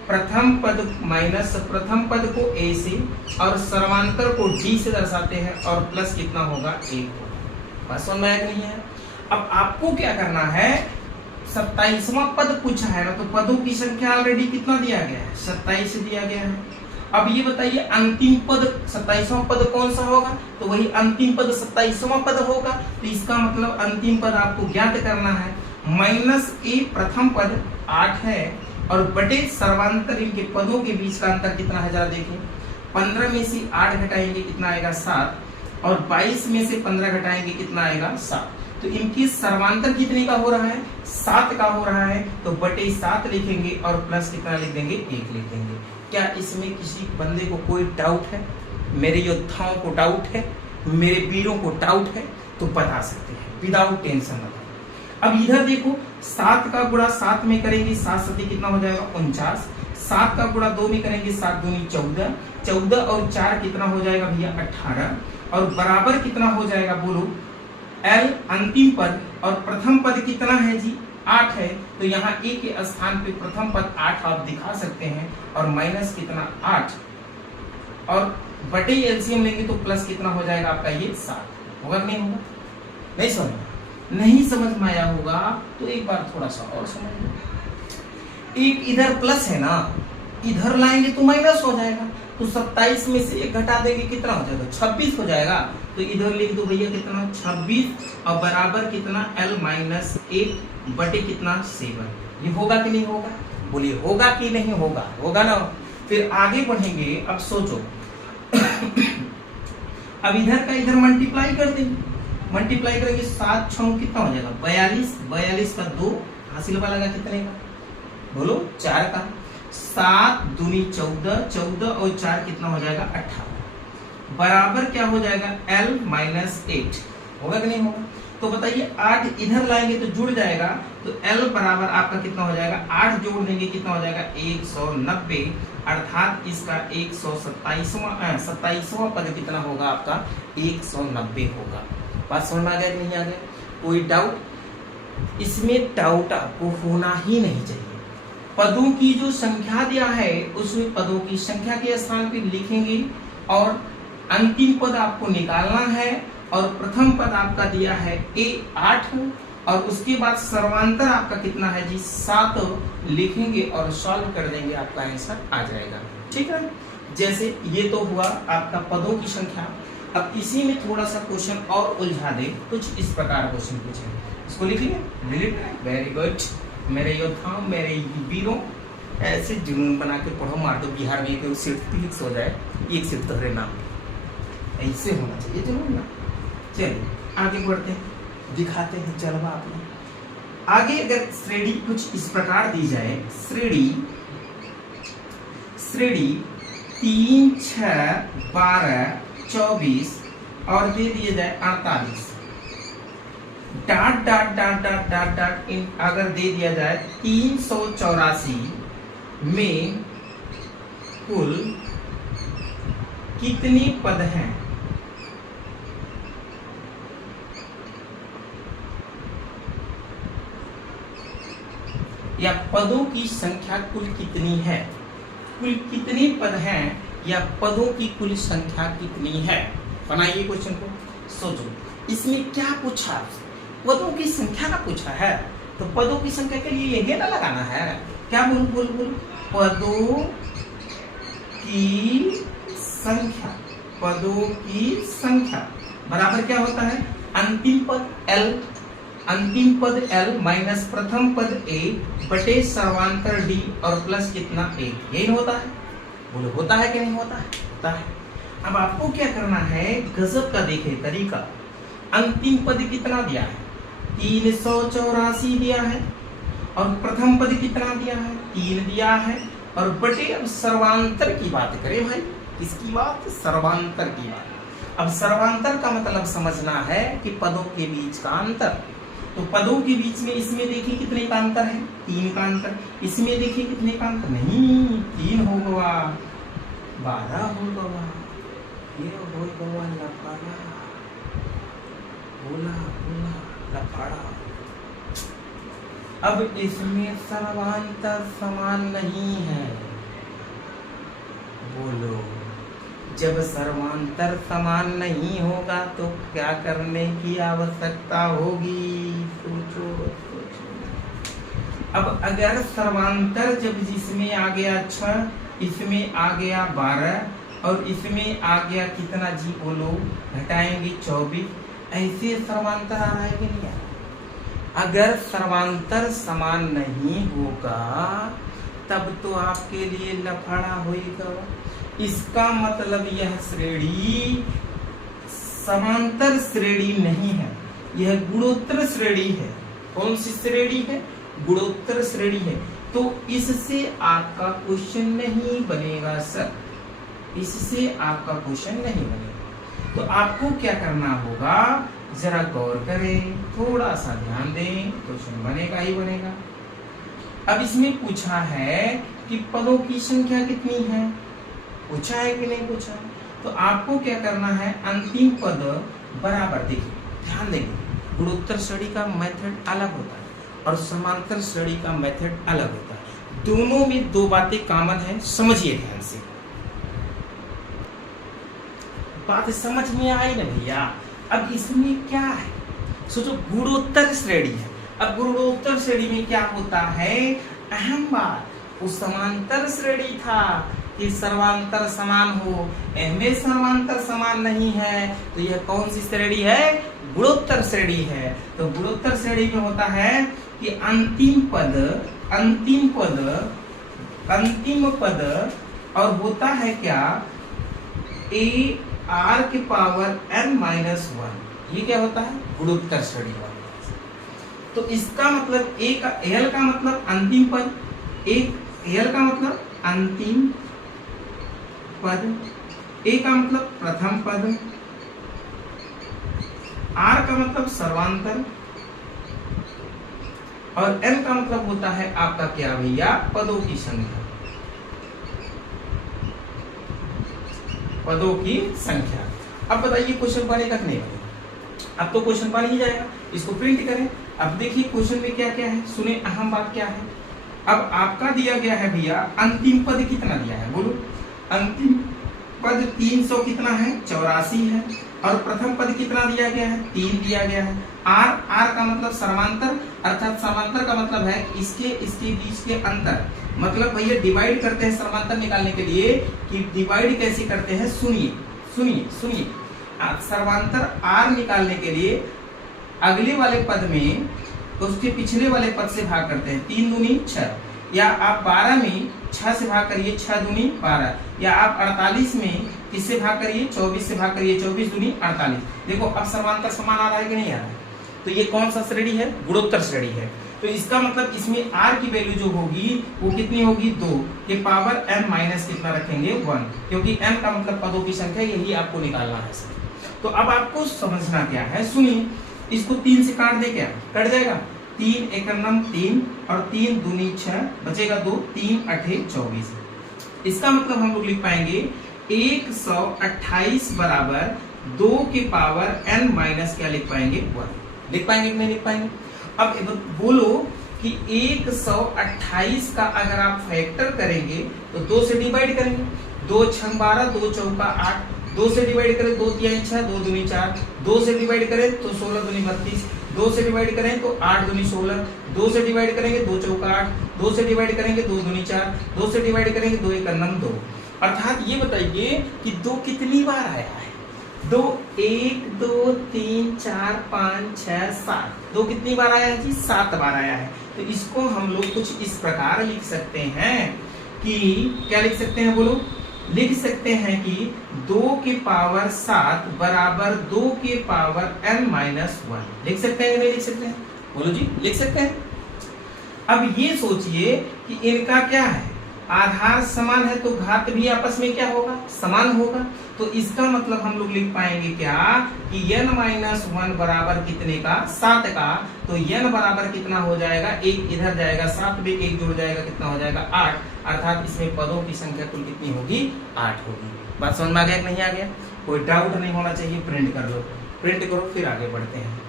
प्रथम पद माइनस प्रथम पद को A से और सर्वांतर को D से दर्शाते हैं और प्लस कितना होगा? 1 होगा। बात समझ में आया कि नहीं है? अब आपको क्या करना है? 27वां पद पूछा है ना, तो पदों की संख्या ऑलरेडी कितना दिया गया है? 27 दिया गया है। अब ये बताइए अंतिम पद 27वां पद कौन सा होगा? तो वही अंतिम पद 27वां पद होगा। तो इसका मतलब अंतिम पद आपको ज्ञात करना है। माइनस A प्रथम पद 8 है और बटे सर्वांतर, इनके पदों के बीच का अंतर कितना है जरा देखिए। 15 में से 8 घटाएंगे कितना आएगा? 7, और 22 में से 15 घटाएंगे कितना आएगा? 7। तो इनकी सर्वांतर कितने का हो रहा है? 7 का हो रहा है। तो बटे 7 लिखेंगे और प्लस कितना लिख देंगे? 1 लिख देंगे। क्या इसमें किसी बंदे को कोई डाउट है? मेरे योद्धाओं को डाउट है? मेरे वीरों को डाउट है? तो बता सकते हैं, विदाउट टेंशन। अब इधर देखो, 7 का गुणा 7 में करेंगे, 7 सती कितना हो जाएगा? 49। 7 का गुणा 2 में करेंगे, 7 दूनी 14। 14 और 4 कितना हो जाएगा भैया? 18। और बराबर कितना हो जाएगा? बोलो, L अंतिम पद और प्रथम पद कितना है जी? 8 है। तो यहाँ A के स्थान पे प्रथम पद 8 आप दिखा सकते हैं और माइनस कितना? 8 और बटे एलसीएम लेंगे तो प्लस कितना हो जाएगा आपका? ये 7 होगा कि नहीं होगा? नहीं समझ नहीं समझ में आया होगा तो एक बार थोड़ा सा और समझ लो। एक इधर प्लस है ना, इधर लाएंगे तो माइनस हो जाएगा। तो 27 में से 1 घटा देंगे कितना हो जाएगा? 26 हो जाएगा। तो इधर लिख दो भैया कितना? 26 और बराबर कितना? L माइनस 1 बटे कितना? 7। ये होगा कि नहीं होगा? बोलिए, होगा कि नहीं होगा? होगा ना। फिर आगे बढ़ेंगे। अब सोचो अब इधर का इधर मल्टीप्लाई कर देंगे। मल्टीप्लाई करेंगे 7 6 कितना हो जाएगा? 42। 42 का 2 हासिल वाला कितने का? बोलो, 4 का। 7 दूनी 14, 14 और 4 कितना हो जाएगा? 18। बराबर क्या हो जाएगा? L माइनस 8 होगा कि नहीं होगा? तो बताइए 8 इधर लाएंगे तो जुड़ जाएगा। तो L बराबर आपका कितना हो जाएगा? 8 जोड़ देंगे कितना हो जाएगा? 190। अर्थात इसका 27वां पद कितना होगा आपका? 190 होगा। बात समझ में आ गया कि नहीं आ गया? कोई डाउट? इसमें डाउट आपको होना ही नहीं चाहिए। पदों की जो संख्या दिया है उसमें पदों की संख्या के स्थान पे लिखेंगे और अंतिम पद आपको निकालना है। और प्रथम पद आपका दिया है A 8 और उसके बाद सर्वांतर आपका कितना है जी 7 लिखेंगे और सॉल्व कर देंगे, आपका आंसर आ जाएगा। ठीक है, जैसे ये तो हुआ आपका पदों की संख्या। अब इसी में थोड़ा सा क्वेश्चन और उलझा दे, कुछ इस प्रकार क्वेश्चन पूछे, इसको लिखिए। वेरी गुड मेरे योद्धाओं, मेरे वीरों, ऐसे जुनून बना के पढ़ो, मार दो बिहार में एक सीट फिक्स हो जाए, एक सीट तुम्हारे नाम, ऐसे होना चाहिए जुनून ना। चलिए आगे बढ़ते हैं, दिखाते हैं चलवा आपने आगे। अगर श्रेणी कुछ इस प्रकार दी जाए, श्रेणी 3, 6, 12, 24 और दे दिए जाए 48, dot dot dot dot dot dot in अगर दे दिया जाए 384 में कुल कितने पद हैं? या पदों की संख्या कुल कितनी है? कुल कितने पद हैं या पदों की कुल संख्या कितनी है? बनाइए क्वेश्चन को, सोचो इसमें क्या पूछा, पदों की संख्या का पूछा है, तो पदों की संख्या के लिए ये ना लगाना है, क्या बोल पदों की संख्या, पदों की संख्या बराबर क्या होता है? अंतिम पद L, अंतिम पद L माइनस प्रथम पद A बटे सर्वांतर D और प्लस कितना 1, यही होता है। बोलो होता है कि नहीं होता है? होता है। अब आपको क्या करना है, गजब का देखे तरीका। अंतिम पद कितना दिया है? 384 दिया है, और प्रथम पद कितना दिया है? 3 दिया है, और बटे अब सर्वांतर की बात करें भाई, किसकी बात? सर्वांतर की बात। अब सर्वांतर का मतलब समझना है कि पदों के बीच का अंतर। तो पदों के बीच में इसमें देखिए कितने का अंतर है? 3 का अंतर। इसमें देखिए कितने का अंतर? नहीं 3 हो गया, 12 हो गया, ये हो गया लफाड़ा, बोला लफाड़ा। अब इसमें सर्वांतर समान नहीं है। बोलो जब सर्वांतर समान नहीं होगा तो क्या करने की आवश्यकता होगी? सोचो। अब अगर सर्वांतर जब जिसमें आ गया 6, इसमें आ गया 12 और इसमें आ गया कितना जी बोलो, घटाएंगे 24, ऐसे सर्वांतर आ रहा है कि नहीं? अगर सर्वांतर समान नहीं होगा तब तो आपके लिए लफड़ा होगा। इसका मतलब यह श्रेणी समांतर श्रेणी नहीं है, यह गुणोत्तर श्रेणी है। कौन सी श्रेणी है? गुणोत्तर श्रेणी है। तो इससे आपका क्वेश्चन नहीं बनेगा सर, इससे आपका क्वेश्चन नहीं बनेगा। तो आपको क्या करना होगा, जरा गौर करें, थोड़ा सा ध्यान दें, क्वेश्चन बनेगा ही बनेगा। अब इसमें पूछा है कि पदों की संख्या कितनी है, पूछा है कि नहीं पूछा? तो आपको क्या करना है, अंतिम पद बराबर, देखिए ध्यान देंगे, गुणोत्तर श्रेणी का मेथड अलग होता है और समांतर श्रेणी का मेथड अलग होता है। दोनों में 2 बातें कॉमन है, समझिए ध्यान से। बात समझ में आई ना भैया? अब इसमें क्या है, सोचो गुणोत्तर श्रेणी है। अब गुणोत्तर श्रेणी में क्या होता है, अहम बात, वो समांतर श्रेणी था कि सर्वांतर समान हो, इनमें सर्वांतर समान नहीं है, तो यह कौन सी श्रेणी है? गुणोत्तर श्रेणी है। तो गुणोत्तर श्रेणी में होता है कि अंतिम पद और होता है क्या, a r के पावर n-1, ये क्या होता है? गुणोत्तर श्रेणी वाला। तो इसका मतलब a का l का मतलब अंतिम पद, l का मतलब अंतिम पद, a का मतलब प्रथम पद, r का मतलब सर्वांतर और n का मतलब होता है आपका क्या भैया, पदों की संख्या, पदों की संख्या। अब बताइए क्वेश्चन बनेगा कि नहीं बनेगा? अब तो क्वेश्चन बन ही जाएगा, इसको प्रिंट करें। अब देखिए क्वेश्चन में क्या क्या है, सुने अहम बात क्या है। अब आपका दिया गया है भैया, अंतिम पद कितना दिया है बोलो? अंतिम पद 300 कितना है? 84 है। और प्रथम पद कितना दिया गया है? 3 दिया गया है। आर, आर का मतलब समांतर, अर्थात समांतर का मतलब है इसके बीच के अंतर। मतलब भैया डिवाइड करते हैं समांतर निकालने के लिए कि डिवाइड कैसे करते हैं, सुनिए सुनिए सुनिए। समांतर आर निकालने के लिए अगले वाले पद में उसके पिछले वाले पद से भाग करते हैं, 3 दूनी 6, या आप 12 में 6 से भाग करिए, 6 दूनी 12, या आप 48 में किससे भाग करिए, 24 से भाग करिए, 24 दूनी 48। देखो अब समांतर समान आ रहा है कि नहीं आ रहा है? तो ये कौन सा श्रेणी है, गुणोत्तर श्रेणी है। तो इसका मतलब इसमें r की वैल्यू जो होगी वो कितनी होगी, 2 के पावर m माइनस कितना रखेंगे, 1, क्योंकि m का मतलब पदों की संख्या, यही आपको निकालना है। तो अब आपको समझना क्या है, सुनिए, इसको 3 से काट दे, क्या कट जाएगा, 3 एकम 3 और 3 दूनी 6, बचेगा 2, 3 अठे 24। इसका मतलब हम लोग लिख पाएंगे 128 बराबर 2 के पावर n माइनस क्या लिख पाएंगे, 1। लिख पाएंगे कि नहीं लिख पाएंगे? अब बोलो कि 128 का अगर आप फैक्टर करेंगे तो 2 से डिवाइड करेंगे, 2 6 12, 2 चौका 8, 2 से डिवाइड करें 2 3 6, 2 दूनी 4, 2 से डिवाइड करें तो 16 दूनी 32, 2 से डिवाइड करें तो 8 दूनी 16, 2 से डिवाइड करेंगे 2 चौका 8, 2 से डिवाइड करेंगे 2 दूनी 4, 2 से डिवाइड करेंगे 2 एकम 2। अर्थात ये बताइए कि 2 कितनी बार आया है, 2 1 2 3 4 5 6 7, 2 कितनी बार आया है जी, 7 बार आया है। तो इसको हम लोग कुछ इस प्रकार लिख सकते हैं कि क्या लिख सकते हैं, बोलो, लिख सकते हैं कि 2 के पावर 7 बराबर 2 के पावर n माइनस 1। लिख सकते हैं कि नहीं लिख सकते हैं, बोलो जी, लिख सकते हैं। अब ये सोचिए कि इनका क्या है, आधार समान है तो घात भी आपस में क्या होगा, समान होगा। तो इसका मतलब हम लोग लिख पाएंगे क्या कि n माइनस 1 बराबर कितने का, 7 का। तो n बराबर कितना हो जाएगा, 1 इधर जाएगा, 7 में 1 जुड़ जाएगा, कितना हो जाएगा, 8। अर्थात इसमें पदों की संख्या कुल कितनी होगी, 8 होगी। बात समझ में आ गया कि नहीं आ गया? कोई डाउट नहीं होना चाहिए। प्रिंट कर लो, प्रिंट करो, फिर आगे बढ़ते हैं।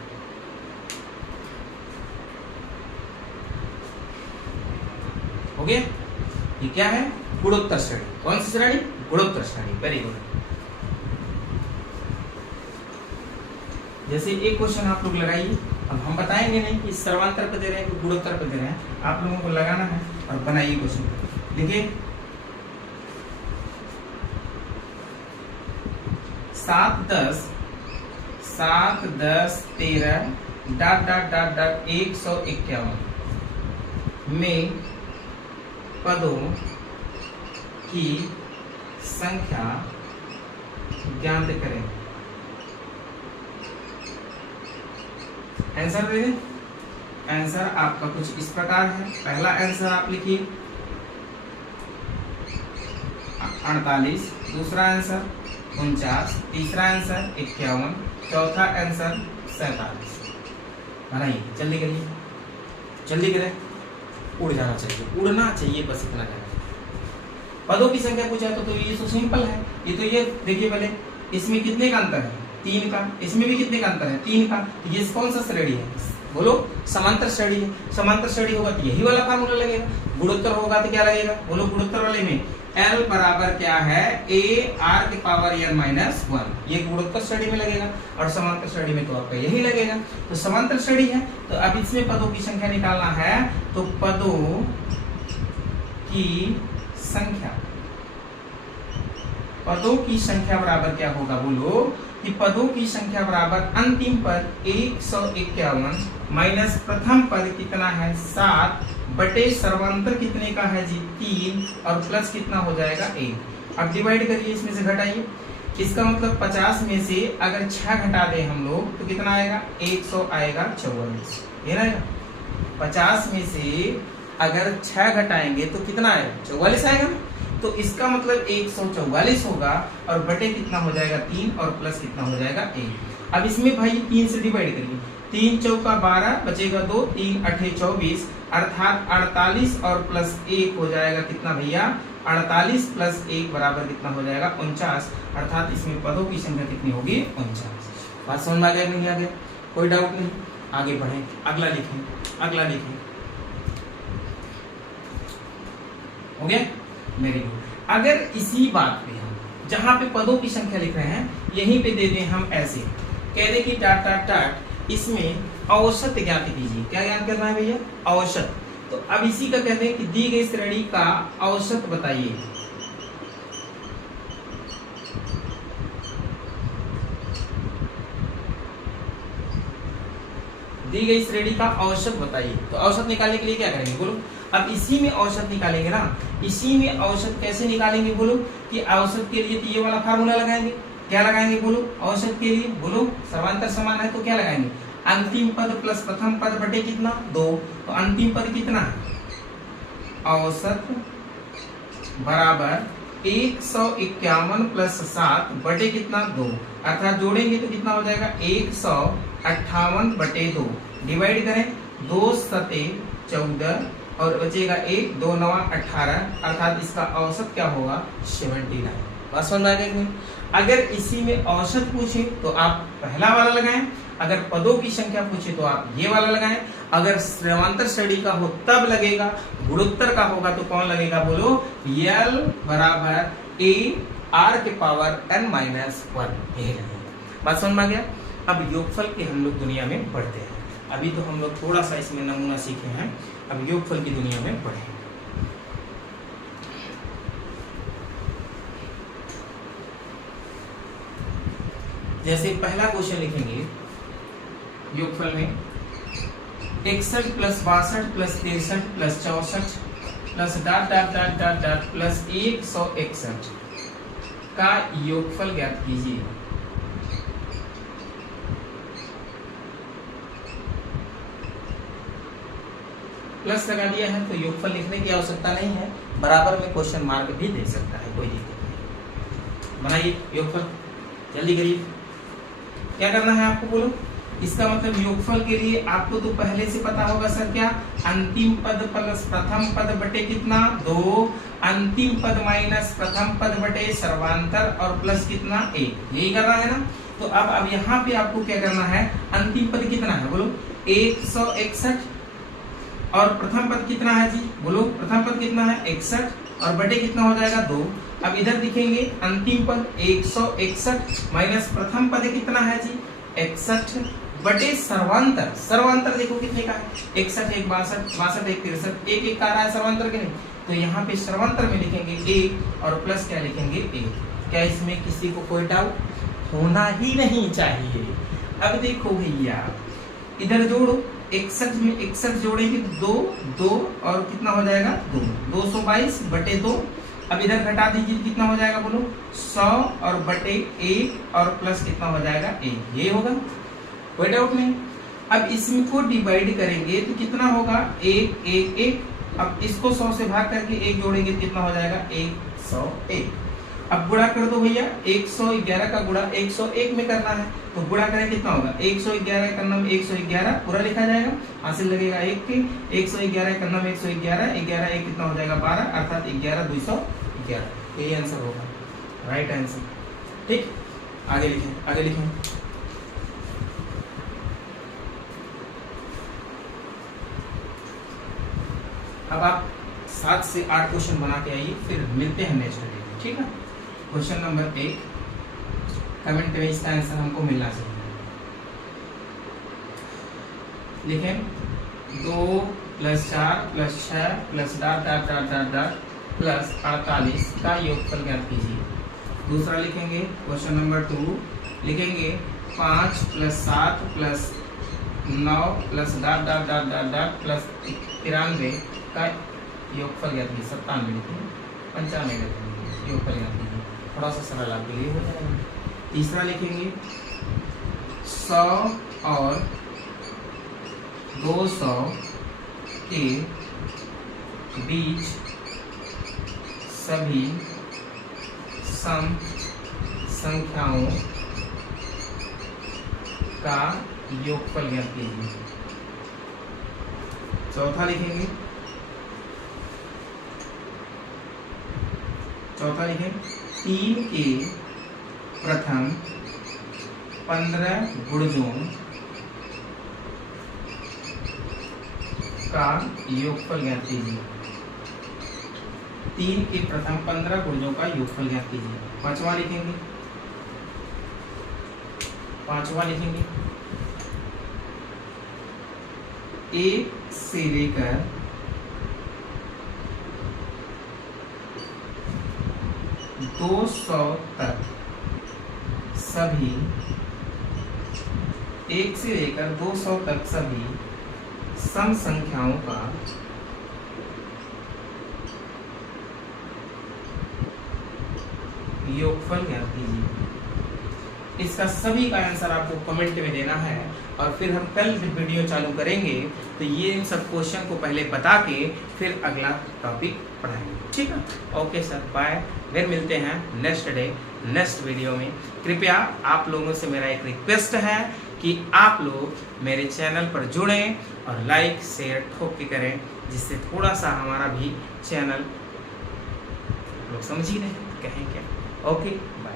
हो गया? ये क्या है, गुणोत्तर श्रेणी। कौन सी श्रेणी, गुणोत्तर श्रेणी। Very good. जैसे एक क्वेश्चन आप लोग लगाइए, अब हम बताएंगे नहीं कि सर्वांतर पे दे रहे हैं कि गुणोत्तर पे दे रहे हैं, आप लोगों को लगाना है और बनाइए क्वेश्चन। देखिए 7 10 13 डॉट डॉट डॉट डॉट 151 में पदों की संख्या ज्ञात करें। आंसर दे दें। आंसर आपका कुछ इस प्रकार है। पहला आंसर आप लिखिए 48, दूसरा आंसर 49, तीसरा आंसर 51, चौथा आंसर 47। बनाइए, जल्दी करिए, जल्दी करें। उड़ जाना चाहिए, उड़ना चाहिए, बस इतना जाना। पदों की संख्या पूछा तो ये तो सिंपल है। ये तो ये देखिए, पहले इसमें कितने का अंतर है, 3 का। इसमें भी कितने का अंतर है, 3 का। ये कौन सा श्रेणी है, बोलो, समांतर श्रेणी है। समांतर श्रेणी होगा तो यही वाला फार्मूला लगेगा। गुणोत्तर होगा तो क्या लगेगा, बोलो। गुणोत्तर वाले में L बराबर क्या है, A R के पावर n माइनस 1। ये गुणोत्तर श्रेणी में लगेगा और समांतर श्रेणी में तो आपका यही लगेगा। तो समांतर श्रेणी है, तो अब इसमें पदों की संख्या निकालना है। तो पदों की संख्या, पदों की संख्या बराबर क्या होगा, बोलो, कि पदों की संख्या बराबर अंतिम पद 151 माइनस प्रथम पद कितना है, 7 बटे सर्वांतर कितने का है जी, 3, और प्लस कितना हो जाएगा, 1। अब डिवाइड करिए, इसमें से घटाइए। इसका मतलब 50 में से अगर 6 घटा दें हम लोग तो कितना आएगा, 100 आएगा 44। ये रहेगा। 50 में से अगर 6 घटाएंगे तो कितना आएगा, 44 आएगा। तो इसका मतलब 144 होगा, और बटे कितना हो जाएगा, 3, और प्लस कितना हो जाएगा, 1। अब इसमें भाई 3 से डिवाइड करिए। 3 चौका 12, बचेगा 2, 3 अठे 24, अर्थात 48 और प्लस 1 हो जाएगा कितना भैया, 48 प्लस 1 बराबर कितना हो जाएगा, 49। अर्थात इसमें पदों की संख्या कितनी होगी, 49। बात समझ में आ गया नहीं आ गया? कोई डाउट नहीं। आगे बढ़े, अगला लिखें, अगला लिखें। हो गया, वेरी गुड। अगर इसी बात पे हम जहां पे पदों की संख्या लिख रहे हैं, यहीं पे दे दें हम ऐसे, कह दें कि डॉट डॉट डॉट इसमें औसत ज्ञात कीजिए। क्या ज्ञात करना है भैया? औसत। तो अब इसी का कहते हैं कि दी गई श्रेणी का औसत बताइए। दी गई श्रेणी का औसत बताइए। तो औसत निकालने के लिए क्या करेंगे बोलो? अब इसी में औसत निकालेंगे ना। इसी में औसत कैसे निकालेंगे बोलो? कि औसत के लिए तो ये वाला फार्मूला लगाएंगे। क्या लगाएंगे बोलो? औसत के लिए बोलो, सर्वांतर समान है तो क्या लगाएंगे? अंतिम पद प्लस प्रथम पद बटे कितना? 2। तो अंतिम पद कितना है? औसत बराबर 151 प्लस 7 बटे कितना? 2। अर्थात जोड़ेंगे तो कितना हो जाएगा? 158 बटे 2। डिवाइड करें, 2 सते 14 और बचेगा 1, 2 9 18। अर्थात इसका औसत क्या होगा? 79। बात समझ में आ गई? अगर इसी में औसत पूछे तो आप पहला वाला लगाएं, अगर पदों की संख्या पूछे तो आप ये वाला लगाएं। अगर समांतर श्रेणी का हो तब लगेगा, गुणोत्तर का होगा तो कौन लगेगा बोलो? L बराबर A R के पावर n माइनस 1 यही लगेगा। बात समझ में आ गया? अब योगफल के हम लोग दुनिया में पढ़ते हैं। अभी तो हम लोग थोड़ा सा इसमें नमूना सीखे हैं, अब योगफल की दुनिया में पढ़ें। जैसे पहला क्वेश्चन लिखेंगे योगफल में 61 plus 62 plus 63 plus 64 plus dot dot dot dot dot plus 161 का योगफल ज्ञात कीजिए। प्लस लगा दिया है तो योगफल लिखने की आवश्यकता नहीं है, बराबर में क्वेश्चन मार्क भी दे सकता है, कोई दिक्कत नहीं। बनाइए योगफल, जल्दी करिए। क्या करना है आपको बोलो? इसका मतलब योगफल के लिए आपको तो पहले से पता होगा सर क्या? अंतिम पद प्लस प्रथम पद बटे कितना? 2। अंतिम पद माइनस प्रथम पद बटे सर्वांतर और प्लस कितना? 1। यही करना है ना? तो अब यहाँ पे आपको क्या करना है? अंतिम पद कितना है बोलो? 161 और प्रथम पद कितना है जी बोलो? प्रथम पद कितना है? 61 और बटे कितना हो जाएगा? 2। अब इधर दिखेंगे अंतिम पद 161 माइनस प्रथम पद कितना है जी? 61 बटे सर्वांतर। सर्वांतर देखो कितने का है? 61 1 62 62 1 63 1 1 का रहा है सर्वांतर के नहीं, तो यहाँ पे सर्वांतर में लिखेंगे 1 और प्लस क्या लिखेंगे? 1। क्या इसमें किसी को कोई डाउट? होना ही नहीं चाहिए। अब देखो भैया इधर जोड़ो, 61 में 61 जोड़ेंगे 2 2 और कितना हो जाएगा? 2 222 बटे 2। अब इधर घटा दीजिए कितना हो जाएगा बोलो? 100 और बटे 1 और प्लस कितना हो जाएगा? 1। ये होगा, कोई डाउट नहीं। अब इसमें को डिवाइड करेंगे तो कितना होगा? 1 1 1। अब इसको 100 से भाग करके 1 जोड़ेंगे कितना हो जाएगा? 101। अब गुणा कर दो भैया, 111 का गुणा 101 में करना है तो गुणा करें कितना होगा? 111 का नाम 111 पूरा लिखा जाएगा, हासिल लगेगा 1 के। 111 का नाम 111 11 1 कितना हो जाएगा? 12। अर्थात 11 211। यही आंसर होगा, राइट आंसर। ठीक, आगे लिखें, आगे लिखें। अब आप 7 से 8 क्वेश्चन बना के आइए, फिर मिलते हैं नेक्स्ट वीडियो, ठीक है? क्वेश्चन नंबर 1 कमेंट में इसका आंसर हमको मिलना चाहिए। लिखें 2 plus 4 plus 6 plus dot dot dot dot dot plus 48 का योगफल ज्ञात कीजिए। दूसरा लिखेंगे क्वेश्चन नंबर 2, लिखेंगे 5 plus 7 plus 9 plus dot dot dot dot dot plus 93 का योगफल ज्ञात कीजिए। 97 लिखेंगे, 95 लिखेंगे, योगफल ज्ञात कीजिए। थोड़ा सा सरल आपके लिए हो जाएगा। तीसरा लिखेंगे 100 और 200 के बीच सभी सम संख्याओं का योगफल ज्ञात कीजिए। चौथा लिखेंगे, चौथा लिखें 3 के प्रथम 15 गुणजों का योगफल ज्ञात कीजिए। 3 के प्रथम 15 गुणजों का योगफल ज्ञात कीजिए। पांचवा लिखेंगे, पांचवा लिखेंगे 1 से लेकर 200 तक सभी 1 से लेकर 200 तक सभी सम संख्याओं का योगफल ज्ञात कीजिए। इसका सभी का आंसर आपको कमेंट में देना है और फिर हम कल जब वीडियो चालू करेंगे तो ये इन सब क्वेश्चन को पहले बता के फिर अगला टॉपिक पढ़ाएंगे। ठीक है, ओके सर, बाय। फिर मिलते हैं नेक्स्ट डे नेक्स्ट वीडियो में। कृपया आप लोगों से मेरा एक रिक्वेस्ट है कि आप लोग मेरे चैनल पर जुड़ें और लाइक शेयर ठोक के करें, जिससे थोड़ा सा हमारा भी चैनल लोग समझ ही नहीं कहें क्या। Okay, bye.